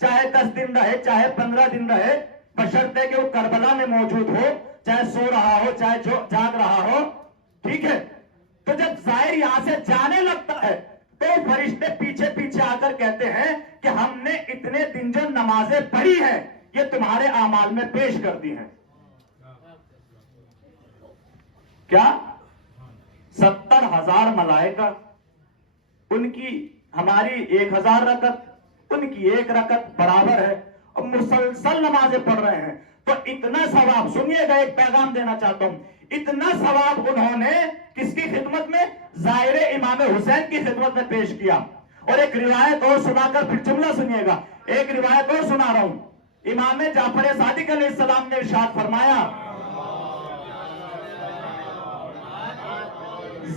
چاہے 10 دن رہے، چاہے 15 دن رہے، بشرطے کہ وہ کربلا میں موجود ہو، چاہے سو رہا ہو چاہے جاگ رہا ہو، ٹھیک ہے. تو جب ظاہر یہاں سے جانے لگتا ہے تو فرشتے پیچھے پیچھے آ کر کہتے ہیں کہ ہم نے اتنے دن جو نمازیں پڑھی ہیں یہ تمہارے اعمال میں پیش کر دی ہیں. کیا 70,000 ملائکہ، ان کی ہماری 1,000 رکعت، ان کی 1 رکعت برابر ہے، اور مسلسل نمازیں پڑھ رہے ہیں. تو اتنا ثواب، سنیے گا، ایک پیغام دینا چاہتا ہوں، اتنا ثواب انہوں نے کس کی خدمت میں؟ ظاہر امام حسین کی خدمت میں پیش کیا. اور ایک روایت اور سنا کر پھر جملہ سنیے گا. ایک روایت اور سنا رہا ہوں. امام جعفر صادق علیہ السلام نے ارشاد فرمایا،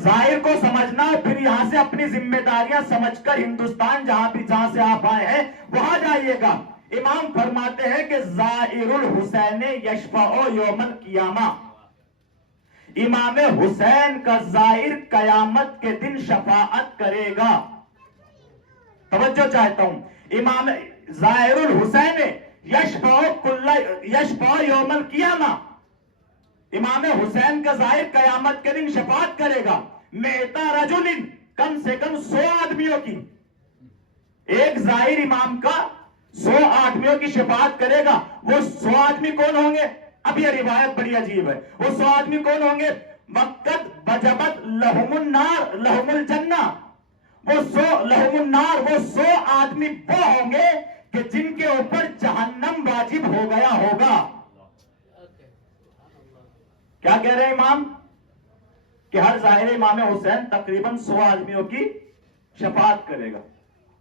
ظاہر کو سمجھنا، پھر یہاں سے اپنی ذمہ داریاں سمجھ کر ہندوستان جہاں سے آپ آئے ہیں وہاں جائیے گا. امام فرماتے ہیں کہ ظاہر الحسین یشفع یوم القیامہ، امام حسین کا ظاہر قیامت کے دن شفاعت کرے گا. توجہ چاہتا ہوں، امام ظاہر الحسین یشفع یوم القیامہ، امام حسین کا ظاہر قیامت کے دن شفاعت کرے گا. مئتا رجل، کم سے کم 100 آدمیوں کی. ایک ظاہر امام کا 100 آدمیوں کی شفاعت کرے گا. وہ 100 آدمی کون ہوں گے؟ اب یہ روایت بڑی عجیب ہے. وہ 100 آدمی کون ہوں گے؟ وقت بجبت لہم النار لہم الجنہ، وہ 100 لہم النار، وہ 100 آدمی وہ ہوں گے کہ جن کے اوپر جہنم واجب ہو گیا ہوگا. کیا کہہ رہے ہیں امام؟ کہ ہر ظاہر امام حسین تقریباً 100 آدمیوں کی شفاعت کرے گا.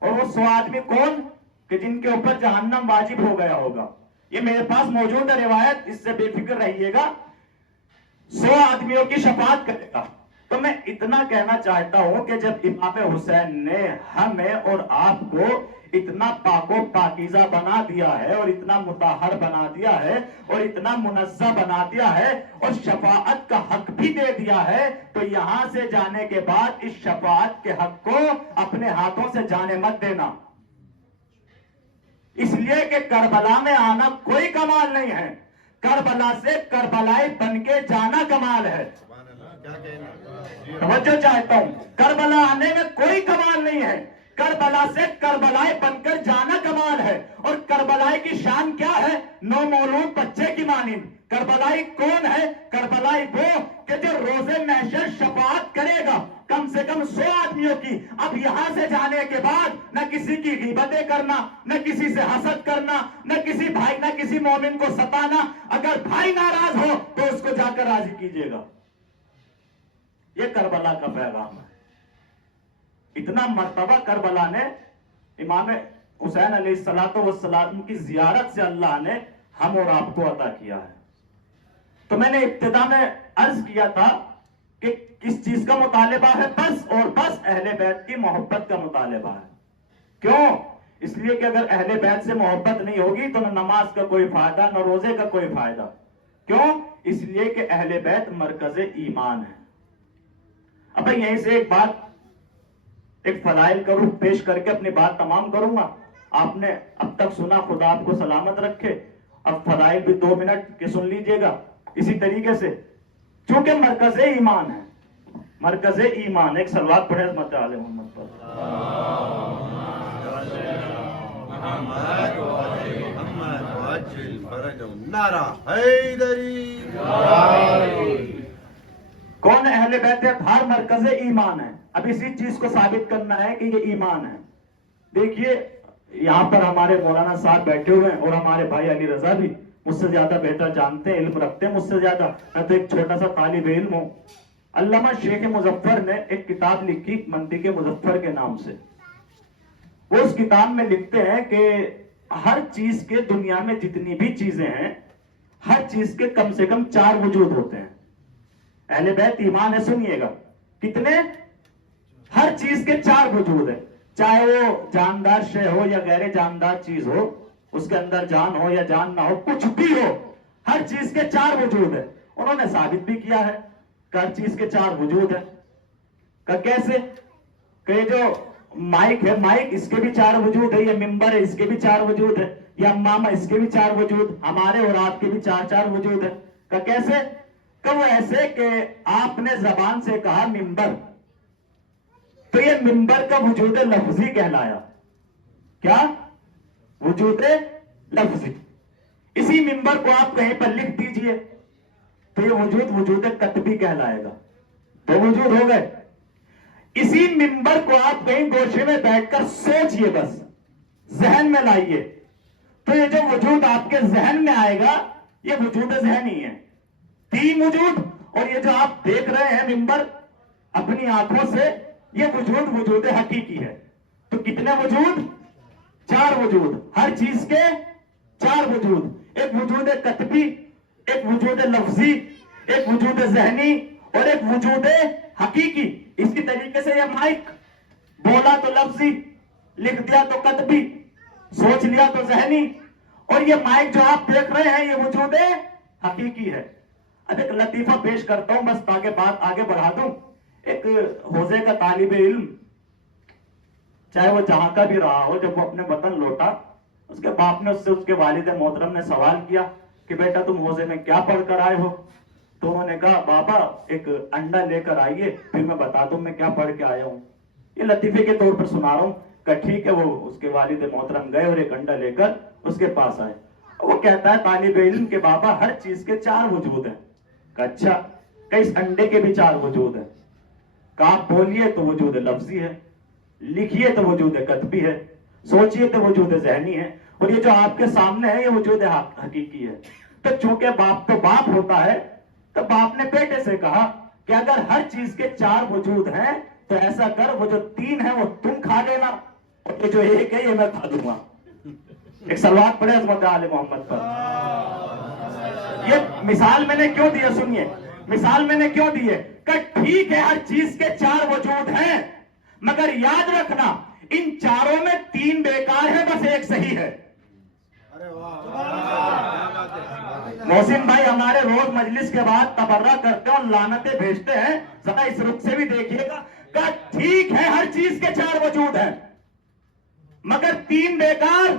اور وہ 100 آدمی کون؟ کہ جن کے اوپر جہنم واجب ہو گیا ہوگا. یہ میرے پاس موجود ہے روایت، اس سے بے فکر رہیے گا. 100 آدمیوں کی شفاعت کرے گا. تو میں اتنا کہنا چاہتا ہوں کہ جب امام حسین نے ہمیں اور آپ کو اتنا پاک و پاکیزہ بنا دیا ہے، اور اتنا مطہر بنا دیا ہے، اور اتنا منزہ بنا دیا ہے، اور شفاعت کا حق بھی دے دیا ہے، تو یہاں سے جانے کے بعد اس شفاعت کے حق کو اپنے ہاتھوں سے جانے مت دینا. اس لیے کہ کربلا میں آنا کوئی کمال نہیں ہے، کربلا سے کربلائی بن کے جانا کمال ہے. توجہ چاہتا ہوں، کربلا آنے میں کوئی کمال نہیں ہے، کربلا سے کربلائی بن کر جانا کمال ہے. اور کربلائی کی شان کیا ہے؟ 9 مولود بچے کی مانند. کربلائی کون ہے؟ کربلائی وہ کہ جو روز محشر شفاعت کرے گا کم سے کم 100 آدمیوں کی. اب یہاں سے جانے کے بعد نہ کسی کی غیبتیں کرنا، نہ کسی سے حسد کرنا، نہ کسی بھائی، نہ کسی مومن کو ستانا. اگر بھائی ناراض ہو تو اس کو جا کر راضی کیجیے گا. یہ کربلا کا پیغام ہے. اتنا مرتبہ کربلا نے امام حسین علیہ السلام کی زیارت سے اللہ نے ہم اور آپ کو عطا کیا ہے. تو میں نے ابتدا میں عرض کیا تھا کہ کس چیز کا مطالبہ ہے؟ بس اور بس اہل بیت کی محبت کا مطالبہ ہے. کیوں؟ اس لیے کہ اگر اہل بیت سے محبت نہیں ہوگی تو نہ نماز کا کوئی فائدہ نہ روزے کا کوئی فائدہ. کیوں؟ اس لیے کہ اہل بیت مرکز ایمان ہے. اب یہیں سے ایک فضائل کا روح پیش کر کے اپنی بات تمام کروں گا. آپ نے اب تک سنا، خدا آپ کو سلامت رکھے. اب فضائل بھی 2 منٹ کے سن لیجئے گا. اسی طریقے سے چونکہ مرکز ایمان ہے، مرکز ایمان. ایک صلوات پڑھیں عظمت آل محمد پر. نعرہ حیدری. کون اہل بیت؟ ہر مرکز ایمان ہے. اب اسی چیز کو ثابت کرنا ہے کہ یہ ایمان ہے. دیکھیے یہاں پر ہمارے مولانا صاحب بیٹھے ہوئے ہیں اور ہمارے بھائی علی رضا بھی مجھ سے زیادہ بہتر جانتے ہیں، علم رکھتے ہیں مجھ سے زیادہ. میں تو ایک چھوٹا سا طالب علم ہوں. علامہ شیخ مظفر نے ایک کتاب لکھی منطق مظفر کے نام سے. وہ اس کتاب میں لکھتے ہیں کہ ہر چیز کے دنیا میں جتنی بھی چیزیں ہیں، ہر چیز کے کم سے کم 4 وجود ہوتے ہیں. اہل بیت ایمان ہے، سنیے گا. کتنے؟ ہر چیز کے 4 وجود ہیں. چاہے وہ جاندار شے ہو یا غیر جاندار چیز ہو، اس کے اندر جان ہو یا جان نہ ہو، کچھ بھی ہو، ہر چیز کے 4 وجود ہیں. انہوں نے ثابت بھی کیا ہے کہ ہر چیز کے 4 وجود ہیں. کہ کیسے؟ کہ جو مائک ہے، مائک اس کے بھی 4 وجود ہے. یہ ممبر ہے، اس کے بھی 4 وجود ہے. یہ امامہ، اس کے بھی 4 وجود. ہمارے اور آپ کے بھی 4 وجود ہے. کہ کیسے؟ کہ وہ ایسے کہ آپ نے زبان سے کہا ممبر، تو یہ ممبر کا وجود لفظی کہلایا. کیا؟ وجود لفظی. اسی ممبر کو آپ کہیں پر لکھ دیجئے تو یہ وجود کتبی کہلائے گا. 2 وجود ہو گئے. اسی ممبر کو آپ کہیں گوشے میں بیٹھ کر سوچئے، بس ذہن میں لائیے، تو یہ جو وجود آپ کے ذہن میں آئے گا یہ وجود ذہنی ہے. 3 وجود. اور یہ جو آپ دیکھ رہے ہیں ممبر اپنی آنکھوں سے، یہ وجود حقیقی ہے. تو کتنے وجود؟ 4 وجود. ہر چیز کے 4 وجود. ایک وجود کتبی، ایک وجود لفظی، ایک وجود ذہنی اور ایک وجود حقیقی. اسی طریقے سے یہ مائک، بولا تو لفظی، لکھ دیا تو کتبی، سوچ لیا تو ذہنی. اور یہ مائک جو آپ دیکھ رہے ہیں یہ وجود حقیقی ہے. اب ایک لطیفہ پیش کرتا ہوں بس تاکہ بات آگے بڑھا دوں. ایک حوزے کا طالب علم، چاہے وہ جہاں کا بھی رہا ہو، جب وہ اپنے وطن لوٹا، اس کے باپ نے اس سے، اس کے والد محترم نے سوال کیا کہ بیٹا تم حوزے میں کیا پڑھ کر آئے ہو؟ تو انہوں نے کہا بابا ایک انڈا لے کر آئیے پھر میں بتا دوں میں کیا پڑھ کے آیا ہوں. یہ لطیفے کے طور پر سنا رہا ہوں. کہ ٹھیک ہے. وہ اس کے والد محترم گئے اور ایک انڈا لے کر اس کے پاس آئے. وہ کہتا ہے طالب علم کہ بابا ہر چیز کے 4 وجود ہیں. کہ اچھا، کہ اس انڈے کے بھی 4 وجود ہیں. کہ آپ بولیے تو وجود لفظی ہے، لکھیے تو وجود کتبی ہے، سوچیے تو وجود ذہنی ہے، اور یہ جو آپ کے سامنے ہے یہ وجود حقیقی ہے. تو چونکہ باپ تو باپ ہوتا ہے، تو باپ نے بیٹے سے کہا کہ اگر ہر چیز کے 4 وجود ہیں تو ایسا کر وہ جو 3 ہیں وہ تم کھا لینا اور یہ جو 1 ہے یہ میں کھا دوں گا. ایک صلوات پڑھے عظمت آل محمد پر. یہ مثال میں نے کیوں دی ہے؟ سنیے، مثال میں نے کیوں دی ہے کہ ٹھیک ہے ہر چیز کے 4 وجود ہیں، مگر یاد رکھنا ان 4 میں 3 بیکار ہے، بس 1 صحیح ہے. محسن بھائی ہمارے روز مجلس کے بعد تبرہ کرتے ہیں اور لعنتیں بھیجتے ہیں، ذرا اس رخ سے بھی دیکھیے گا کہ ٹھیک ہے ہر چیز کے 4 وجود ہیں مگر 3 بیکار،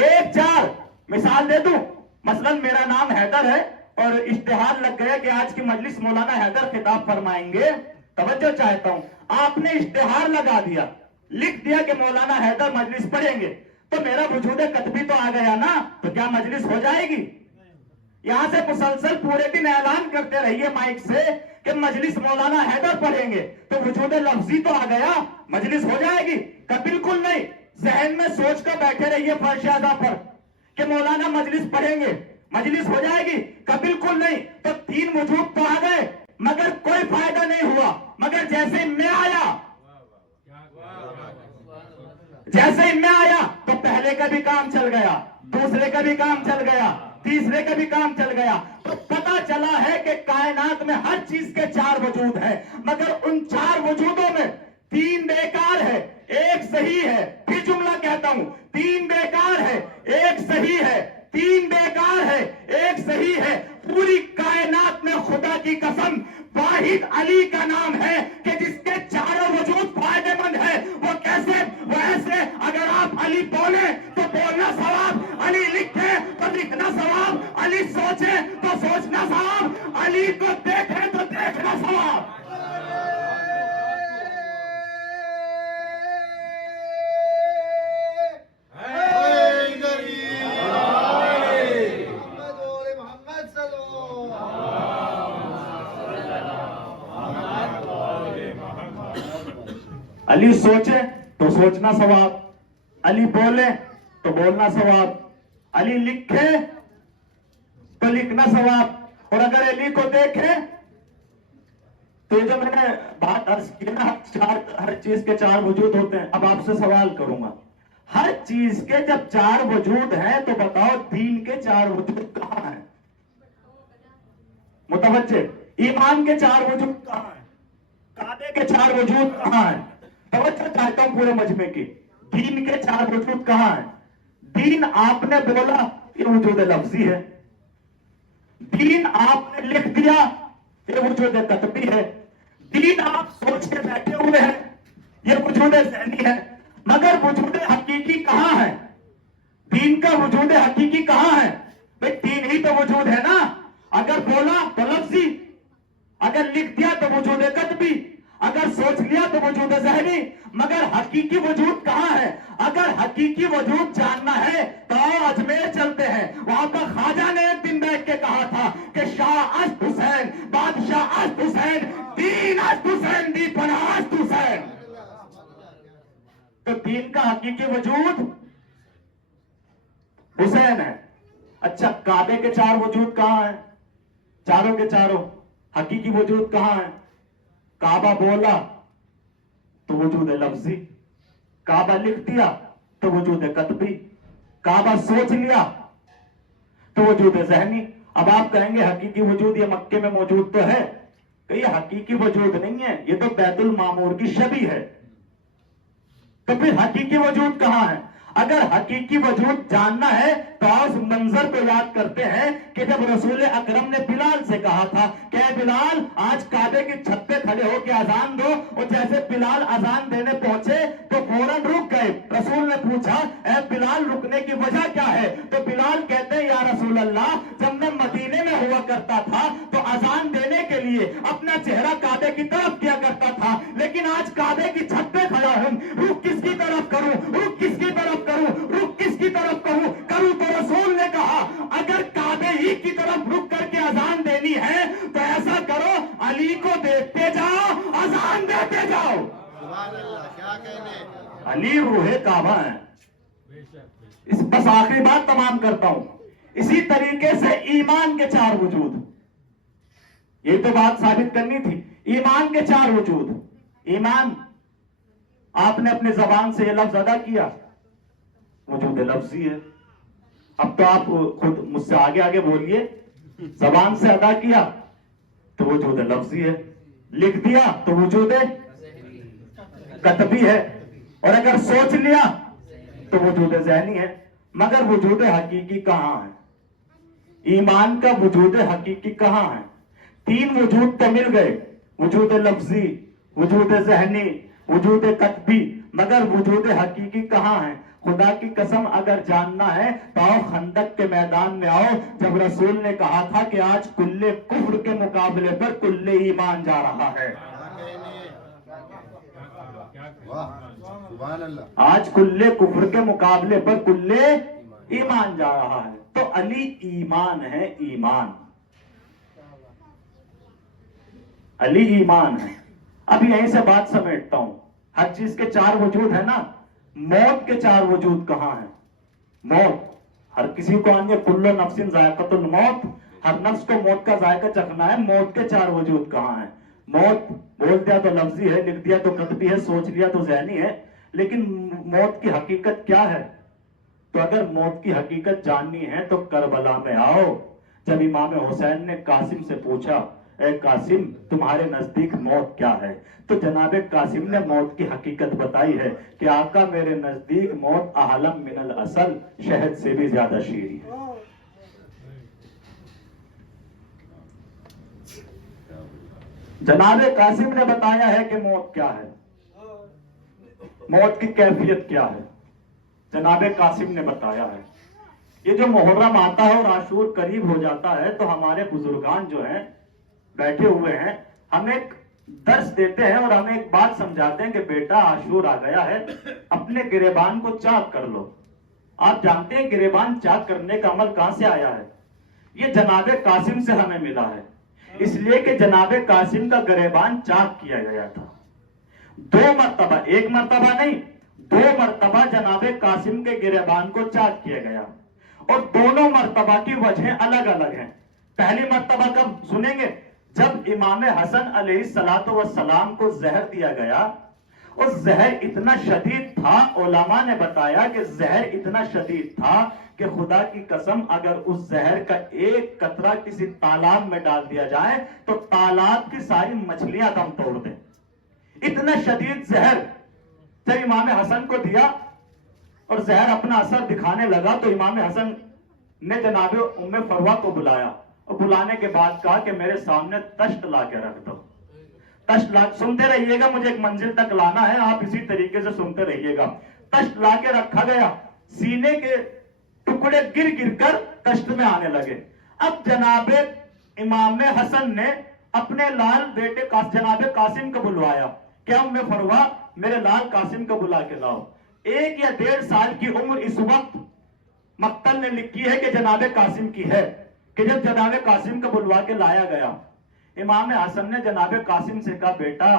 1 4. مثال دے دوں، مثلا میرا نام حیدر ہے اور اشتہار لگ گیا کہ آج کی مجلس مولانا حیدر خطاب فرمائیں گے. توجہ چاہتا ہوں، آپ نے اشتہار لگا دیا، لکھ دیا کہ مولانا حیدر مجلس پڑھیں گے، تو میرا وجود کتبی تو آ گیا نا، تو کیا مجلس ہو جائے گی؟ یہاں سے مسلسل پورے دن اعلان کرتے رہیے مائک سے کہ مجلس مولانا حیدر پڑھیں گے، تو وجود لفظی تو آ گیا، مجلس ہو جائے گی؟ کہ بالکل نہیں. ذہن میں سوچ کر بیٹھے رہیے فرش اعضاء پر کہ مولانا مجلس پڑھیں گے، مجلس ہو جائے گی؟ کہ بالکل نہیں. تو 3 وجود تو آ گئے، مگر کوئی فائدہ نہیں ہوا. مگر جیسے میں آیا تو پہلے کا بھی کام چل گیا, دوسرے کا بھی کام چل گیا, تیسرے کا بھی کام چل گیا. تو پتا چلا ہے کہ کائنات میں ہر چیز کے 4 وجود ہیں, مگر ان 4 وجودوں میں 3 بیکار ہے, ایک صحیح ہے. پھر جملہ کہتا ہوں, 3 بیکار ہے, ایک صحیح ہے. 3 بیکار ہے, ایک صحیح ہے. پوری کائنات میں خدا کی قسم واحد علی کا نام ہے کہ جس کے 4 وجود فائدے مند ہے. وہ کیسے؟ وہ ایسے, اگر آپ علی بولیں تو بولنا ثواب, علی لکھیں تو لکھنا ثواب, علی سوچیں تو سوچنا ثواب, علی کو دیکھیں تو دیکھنا ثواب. علی سوچے تو سوچنا ثواب, علی بولے تو بولنا ثواب, علی لکھے تو لکھنا ثواب. اور اگر علی کو دیکھے تو جو میں نے بات عرض کی نا, ہر چیز کے 4 وجود ہوتے ہیں. اب آپ سے سوال کروں گا, ہر چیز کے جب 4 وجود ہیں تو بتاؤ دین کے 4 وجود کہاں ہیں؟ متوجہ, ایمان کے 4 وجود کہاں ہیں؟ کعبے کے 4 وجود کہاں ہیں؟ توجہ چاہتا ہوں پورے مجمع کی. دین کے 4 وجود کہاں ہیں؟ دین آپ نے بولا یہ وجود لفظی ہے, دین آپ نے لکھ دیا یہ وجود قطبی ہے, دین آپ سوچ کے بیٹھے ہوئے ہیں یہ وجود ذہنی ہے. مگر وجود حقیقی کہاں ہے؟ دین کا وجود حقیقی کہاں ہے؟ بھئی 3 ہی تو وجود ہے نا. اگر بولا تو لفظی, اگر لکھ دیا تو وجود قطبی, اگر سوچ لیا تو وجود ذہنی. مگر حقیقی وجود کہاں ہے؟ اگر حقیقی وجود جاننا ہے تو اجمیر چلتے ہیں. وہاں پر خواجہ نے ایک دن بیٹھ کے کہا تھا کہ شاہ اشت حسین, بادشاہ اشت حسین, دین اشت حسین, دی پناہ اشت حسین. تو دین کا حقیقی وجود حسین ہے. اچھا, کعبے کے 4 وجود کہاں ہیں؟ چاروں کے چاروں. حقیقی وجود کہاں ہے؟ کعبہ بولا تو وجود لفظی, کعبہ لکھ دیا تو وجود قطبی, کعبہ سوچ لیا تو وجود ذہنی. اب آپ کہیں گے حقیقی وجود یہ مکے میں موجود تو ہے, کہ یہ حقیقی وجود نہیں ہے, یہ تو بیت المعمور کی شبیہ ہے. تو پھر حقیقی وجود کہاں ہے؟ اگر حقیقی وجود جاننا ہے تو اس منظر کو یاد کرتے ہیں کہ جب رسول اکرم نے بلال سے کہا تھا کہ اے بلال آج کعبے کی چھت پہ کھڑے ہو کے اذان دو, اور جیسے بلال اذان دینے پہنچے تو فوراً رک گئے. رسول نے پوچھا اے بلال رکنے کی وجہ کیا ہے؟ تو بلال کہتے ہیں یا رسول اللہ, جب میں مدینے میں ہوا کرتا تھا تو اذان دینے کے لیے اپنا چہرہ کعبے کی طرف کیا کرتا تھا, لیکن آج کعبے کی چھت پہ کھڑا ہوں, رخ کس کی طرف کروں, رخ کس کی طرف کروں, رخ کس کی طرف کروں. تو رسول نے کہا اگر کعبے ہی کی طرف رک کر کے اذان دینی ہے تو ایسا کرو, علی کو دیکھتے جاؤ, اذان دیتے جاؤ. سبحان اللہ, کیا کہنے, علی روح کعبہ ہے. اس بس آخری بات تمام کرتا ہوں. اسی طریقے سے ایمان کے 4 وجود, یہ تو بات ثابت کرنی تھی. ایمان کے 4 وجود. ایمان آپ نے اپنی زبان سے یہ لفظ ادا کیا, وجود لفظی ہے. اب تو آپ خود مجھ سے آگے آگے بولیے, زبان سے ادا کیا تو وجود لفظی ہے, لکھ دیا تو وجود قطبی ہے, اور اگر سوچ لیا تو وجود ذہنی ہے. مگر وجود حقیقی کہاں ہے؟ ایمان کا وجود حقیقی کہاں ہے؟ 3 وجود تو مل گئے, وجود لفظی, وجود ذہنی, وجود قطبی, مگر وجود حقیقی کہاں ہے؟ خدا کی قسم اگر جاننا ہے تو آؤ خندق کے میدان میں آؤ, جب رسول نے کہا تھا کہ آج کلے کفر کے مقابلے پر کلے ایمان جا رہا ہے. سبحان اللہ, آج کلے کفر کے مقابلے پر کلے ایمان جا رہا ہے. تو علی ایمان ہے, ایمان, علی ایمان ہے. اب یہیں سے بات سمیٹتا ہوں. ہر چیز کے 4 وجود ہے نا, موت کے 4 وجود کہاں ہیں؟ موت ہر کسی کو آنی ہے, کل نفس ذائقۃ الموت. ہر نفس کو موت کا ذائقہ چکھنا ہے. موت کے 4 وجود کہاں ہیں؟ موت بول دیا تو لفظی ہے, لکھ دیا تو کتبی ہے, سوچ لیا تو ذہنی ہے, لیکن موت کی حقیقت کیا ہے؟ تو اگر موت کی حقیقت جاننی ہے تو کربلا میں آؤ. جب امام حسین نے قاسم سے پوچھا, اے قاسم تمہارے نزدیک موت کیا ہے, تو جناب قاسم نے موت کی حقیقت بتائی ہے کہ آقا میرے نزدیک موت احلم من العسل, شہد سے بھی زیادہ شیریں ہے. جناب قاسم نے بتایا ہے کہ موت کیا ہے, موت کی کیفیت کیا ہے, جناب قاسم نے بتایا ہے. یہ جو محرم آتا ہے اور عاشور قریب ہو جاتا ہے تو ہمارے بزرگان جو ہیں بیٹھے ہوئے ہیں, ہمیں ایک درس دیتے ہیں اور ہمیں ایک بات سمجھاتے ہیں کہ بیٹا عاشور آ گیا ہے, اپنے گریبان کو چاک کر لو. آپ جانتے ہیں گریبان چاک کرنے کا عمل کہاں سے آیا ہے؟ یہ جناب قاسم سے ہمیں ملا ہے, اس لیے کہ جناب قاسم کا گریبان چاک کیا گیا تھا. 2 مرتبہ, 1 مرتبہ نہیں 2 مرتبہ جناب قاسم کے گریبان کو چاک کیا گیا, اور دونوں مرتبہ کی وجہیں الگ الگ ہیں. پہلی مرتبہ کب سنیں گے؟ جب امام حسن علیہ السلام کو زہر دیا گیا, اور زہر اتنا شدید تھا, علماء نے بتایا کہ زہر اتنا شدید تھا کہ خدا کی قسم اگر اس زہر کا ایک قطرہ کسی تالاب میں ڈال دیا جائے تو تالاب کی ساری مچھلیاں دم توڑ دیں. اتنا شدید زہر جب امام حسن کو دیا اور زہر اپنا اثر دکھانے لگا تو امام حسن نے جناب ام فروہ کو بلایا, اور بلانے کے بعد کہا کہ میرے سامنے تشت لا کے رکھ دو. تشت لا, سنتے رہیے گا, مجھے ایک منزل تک لانا ہے, آپ اسی طریقے سے سنتے رہیے گا. تشت لا کے رکھا گیا, سینے کے ٹکڑے گر گر کر تشت میں آنے لگے. اب جناب امام حسن نے اپنے لال بیٹے جناب قاسم کو بلوایا, کیا ام فروہ میرے لال قاسم کو بلا کے لاؤ. 1 یا 1.5 سال کی عمر اس وقت مقتل نے لکھی ہے کہ جناب قاسم کی ہے, کہ جب جناب قاسم کو بلوا کے لایا گیا, امام حسن نے جناب قاسم سے کہا بیٹا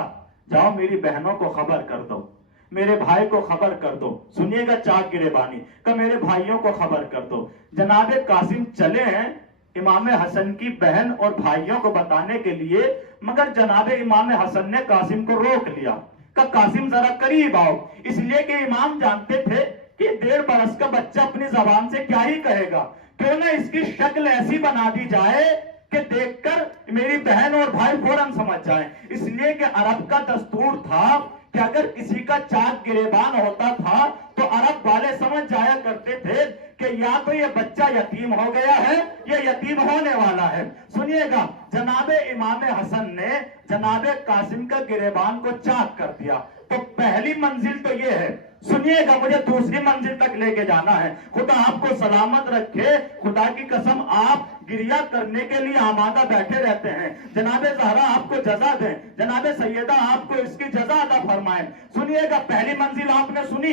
جاؤ میری بہنوں کو خبر کر دو, میرے بھائی کو خبر کر دو. سنیے گا چاک گریبانی کہ میرے بھائیوں کو خبر کر دو. جناب قاسم چلے ہیں امام حسن کی بہن اور بھائیوں کو بتانے کے لیے, مگر جناب امام حسن نے قاسم کو روک لیا کہ قاسم ذرا قریب آؤ, اس لیے کہ امام جانتے تھے کہ 1.5 برس کا بچہ اپنی زبان سے کیا ہی کہے گا, کیوں نہ اس کی شکل ایسی بنا دی جائے کہ دیکھ کر میری بہن اور بھائی فوراً سمجھ جائیں. اس لیے کہ عرب کا دستور تھا کہ اگر کسی کا چاک گریبان ہوتا تھا تو عرب والے سمجھ جایا کرتے تھے کہ یا تو یہ بچہ یتیم ہو گیا ہے یا یتیم ہونے والا ہے. سنیے گا, جناب امام حسن نے جناب قاسم کا گریبان کو چاک کر دیا. تو پہلی منزل تو یہ ہے, سنیے گا مجھے دوسری منزل تک لے کے جانا ہے. خدا آپ کو سلامت رکھے, خدا کی قسم آپ گریہ کرنے کے لیے آمادہ بیٹھے رہتے ہیں. جناب زہرا آپ کو جزا دیں, جناب سیدہ آپ کو اس کی جزا عطا فرمائیں. سنیے گا, پہلی منزل آپ نے سنی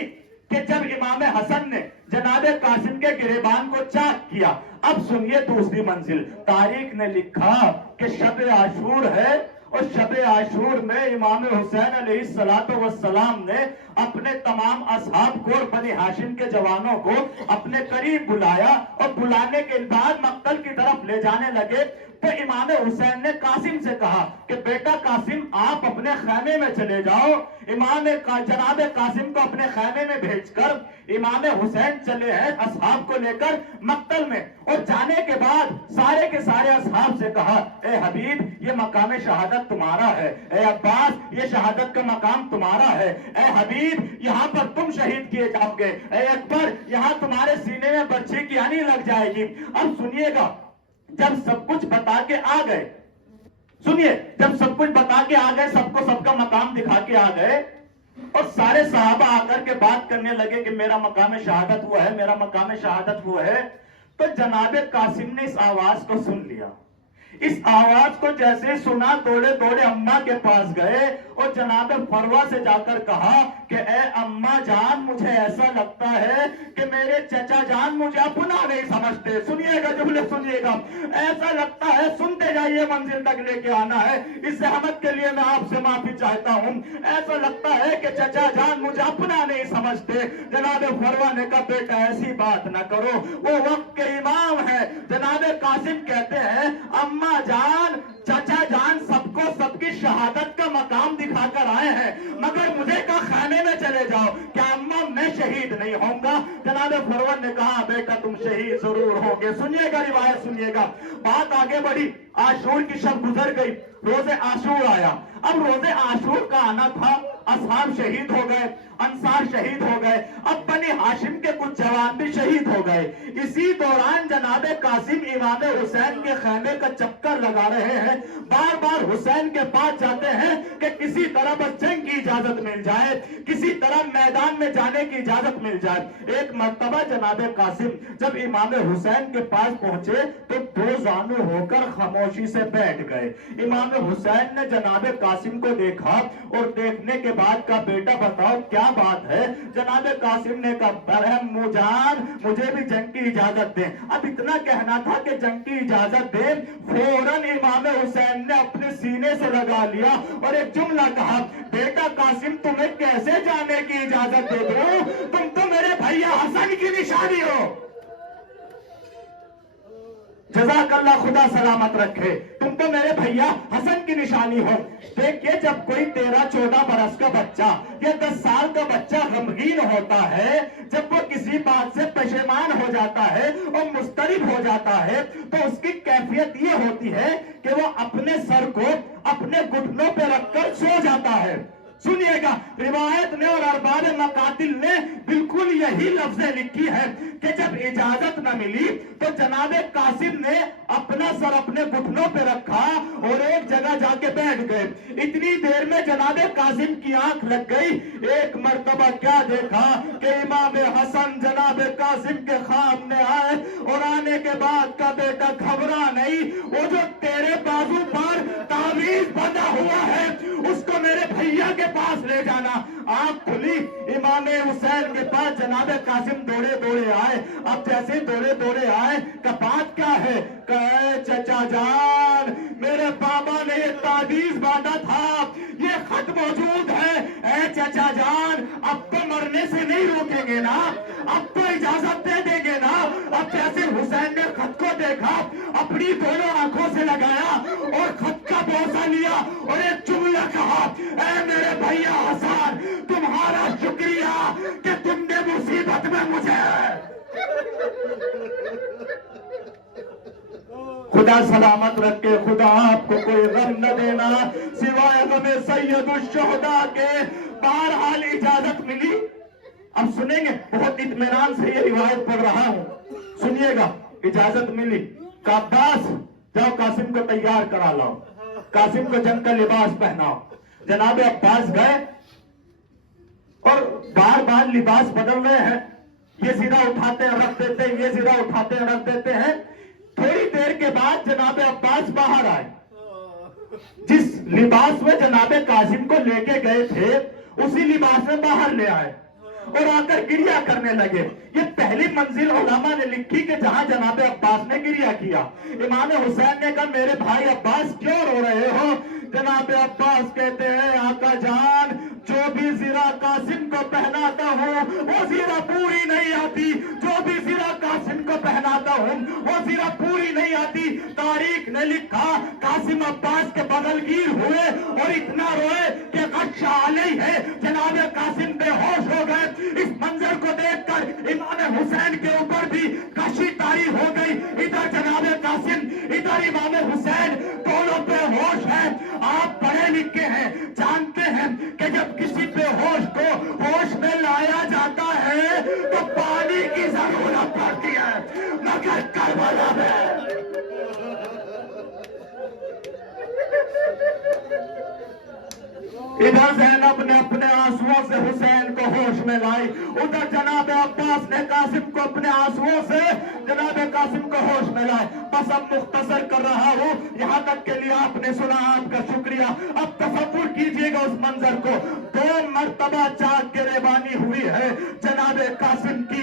کہ جب امام حسن نے جناب قاسم کے گریبان کو چاک کیا. اب سنیے دوسری منزل. تاریخ نے لکھا کہ شب عاشور ہے, اور شب عاشور میں امام حسین علیہ السلام نے اپنے تمام اصحاب کو اور بنی ہاشم کے جوانوں کو اپنے قریب بلایا, اور بلانے کے بعد مقتل کی طرف لے جانے لگے تو امام حسین نے قاسم سے کہا کہ بیٹا قاسم آپ اپنے خیمے میں چلے جاؤ. جناب قاسم کو اپنے خیمے میں بھیج کر امام حسین چلے ہیں اصحاب کو لے کر مقتل میں, اور جانے کے بعد سارے کے سارے اصحاب سے کہا اے حبیب یہ مقام شہادت تمہارا ہے, اے عباس یہ شہادت کا مقام تمہارا ہے, اے حبیب یہاں پر تم شہید کیے جاؤ گے, اے اکبر یہاں تمہارے سینے میں برچھی کی آنی لگ جائے گی. اب سنیے گا, جب سب کچھ بتا کے آ گئے, سنیے جب سب کچھ بتا کے آ گئے, سب کو سب کا مقام دکھا کے آ گئے, اور سارے صحابہ آ کر کے بات کرنے لگے کہ میرا مقام شہادت وہ ہے, میرا مقام شہادت وہ ہے, تو جناب قاسم نے اس آواز کو سن لیا. اس آواز کو جیسے سنا دوڑے دوڑے اماں کے پاس گئے اور جناب فروہ سے جا کر کہا کہ اے اماں جان مجھے ایسا لگتا ہے کہ میرے چچا جان مجھے اپنا نہیں سمجھتے. سنیے گا جملے سنیے گا. ایسا لگتا ہے, سنتے جائیے, منزل تک لے کے آنا ہے. اس زحمت کے لیے میں آپ سے معافی چاہتا ہوں. ایسا لگتا ہے کہ چچا جان مجھے اپنا نہیں سمجھتے. جناب فروا نے کہا بیٹا ایسی بات نہ کرو, وہ وقت کے امام ہے. جناب قاسم کہتے ہیں اماں جان چچا جان سب کو سب کی شہادت کا مقام دکھا کر آئے ہیں, مگر مجھے کہا خیمے میں چلے جاؤ. کیا اماں میں شہید نہیں ہوں گا؟ جناب فرون نے کہا بیٹا تم شہید ضرور ہوگے. سنیے گا روایت سنیے گا. بات آگے بڑھی. عاشور کی شب گزر گئی, روز عاشور آیا. اب روز عاشور کا آنا تھا, اصحاب شہید ہو گئے, انصار شہید ہو گئے, اب بنی ہاشم کے کچھ جوان بھی شہید ہو گئے. اسی دوران جناب قاسم امام حسین کے خیمے کا چکر لگا رہے ہیں. بار بار حسین کے پاس جاتے ہیں کہ کسی طرح بس جنگ کی اجازت مل جائے, کسی طرح میدان میں جانے کی اجازت مل جائے. ایک مرتبہ جناب قاسم جب امام حسین کے پاس پہنچے تو دو زانو ہو کر خاموشی سے بیٹھ گئے. امام حسین نے جناب قاسم کو دیکھا اور دیکھنے کے بعد کہا بیٹا بتاؤ کیا بات ہے؟ جناب قاسم نے کہا برہم جان مجھے بھی جنگ کی اجازت دیں. اب اتنا کہنا تھا کہ جنگ کی اجازت دیں, فوراً امام حسین نے اپنے سینے سے لگا لیا اور ایک جملہ کہا بیٹا قاسم تمہیں کیسے جانے کی اجازت دے دوں, تم تو میرے بھیا حسن کی نشانی ہو. جزاک اللہ, خدا سلامت رکھے, تم تو میرے بھیا حسن کی نشانی ہو. دیکھیے جب کوئی 13-14 برس کا بچہ یا 10 سال کا بچہ غمگین ہوتا ہے, جب وہ کسی بات سے پشیمان ہو جاتا ہے اور مضطرب ہو جاتا ہے تو اس کی کیفیت یہ ہوتی ہے کہ وہ اپنے سر کو اپنے گھٹنوں پہ رکھ کر سو جاتا ہے. سنیے گا روایت نے اور ارباب مقاتل نے بالکل یہی لفظیں لکھی ہے کہ جب اجازت نہ ملی تو جناب قاسم نے اپنا سر اپنے گھٹنوں پہ رکھا اور ایک جگہ جا کے بیٹھ گئے. اتنی دیر میں جناب قاسم کی آنکھ لگ گئی. ایک مرتبہ کیا دیکھا کہ امام حسن جناب قاسم کے خواب میں آئے اور آنے کے بعد کا بیٹا گھبرا نہیں, وہ جو تیرے بازو پر تعویذ بندھا ہوا ہے اس کو میرے بھیا کے پاس لے جانا. آنکھ کھلی, امام حسین کے پاس جناب قاسم دوڑے دوڑے آئے. اب جیسے دوڑے دوڑے آئے کہ بات کیا ہے, کہ چچا جان میرے بابا نے یہ تعویذ باندھا تھا, یہ خط موجود ہے. اے چچا جان اب تو مرنے سے نہیں روکیں گے نا, اب تو اجازت دے دیں گے نا. اب جیسے حسین نے خط کو دیکھا, اپنی دونوں آنکھوں سے لگایا اور خط کا بوسہ لیا اور ایک جملہ کہا اے میرے بھیا حسن تمہارا شکریہ کہ تم نے مصیبت میں مجھے. خدا سلامت رکھے, خدا آپ کو کوئی غم نہ دینا سوائے غم سید الشہداء کے. بہرحال اجازت ملی. اب سنیں گے, بہت اطمینان سے یہ روایت پڑھ رہا ہوں, سنیے گا. اجازت ملی کہ عباس جاؤ قاسم کو تیار کرا لاؤ, قاسم کو جنگ کا لباس پہناؤ. جناب عباس گئے اور بار بار لباس بدل رہے ہیں, یہ زیرہ اٹھاتے ہیں رکھ دیتے ہیں, یہ زیرہ اٹھاتے ہیں رکھ دیتے ہیں. تھوڑی دیر کے بعد جناب عباس باہر آئے. جس لباس میں جناب قاسم کو لے کے گئے تھے اسی لباس میں باہر لے آئے اور آ کر گریہ کرنے لگے. یہ پہلی منزل علماء نے لکھی کہ جہاں جناب عباس نے گریہ کیا. امام حسین نے کہا میرے بھائی عباس کیوں رو رہے ہو؟ جناب عباس کہتے ہیں آقا جان جو بھی زیرہ قاسم کو پہناتا ہوں وہ زیرہ پوری نہیں آتی, جو بھی زیرہ قاسم کو پہناتا ہوں وہ زیرہ پوری نہیں آتی. تاریخ نے لکھا قاسم عباس کے بغل گیر ہوئے اور اتنا روئے کہ غشہ علیہ ہے, جناب قاسم بے ہوش ہو گئے. اس منظر کو دیکھ کر امام حسین کے اوپر بھی غشی طاری ہو گئی. ادھر جناب قاسم ادھر امام حسین دونوں بے ہوش ہیں. آپ پڑھے لکھے ہیں, جانتے ہیں کہ جب کسی بے ہوش کو ہوش میں لایا جاتا ہے تو پانی کی ضرورت پڑتی ہے, مگر کربلا میں ادھر زینب نے اپنے آنسوؤں سے حسین کو ہوش میں لائی, ادھر جناب عباس نے قاسم کو اپنے آنسوؤں سے جناب قاسم کو ہوش میں لائے. بس اب مختصر کر رہا ہوں, یہاں تک کے لیے آپ نے سنا, آپ کا شکریہ. اب تصور کیجئے گا اس منظر کو. 2 مرتبہ چاک گریبانی ہوئی ہے جناب قاسم کی.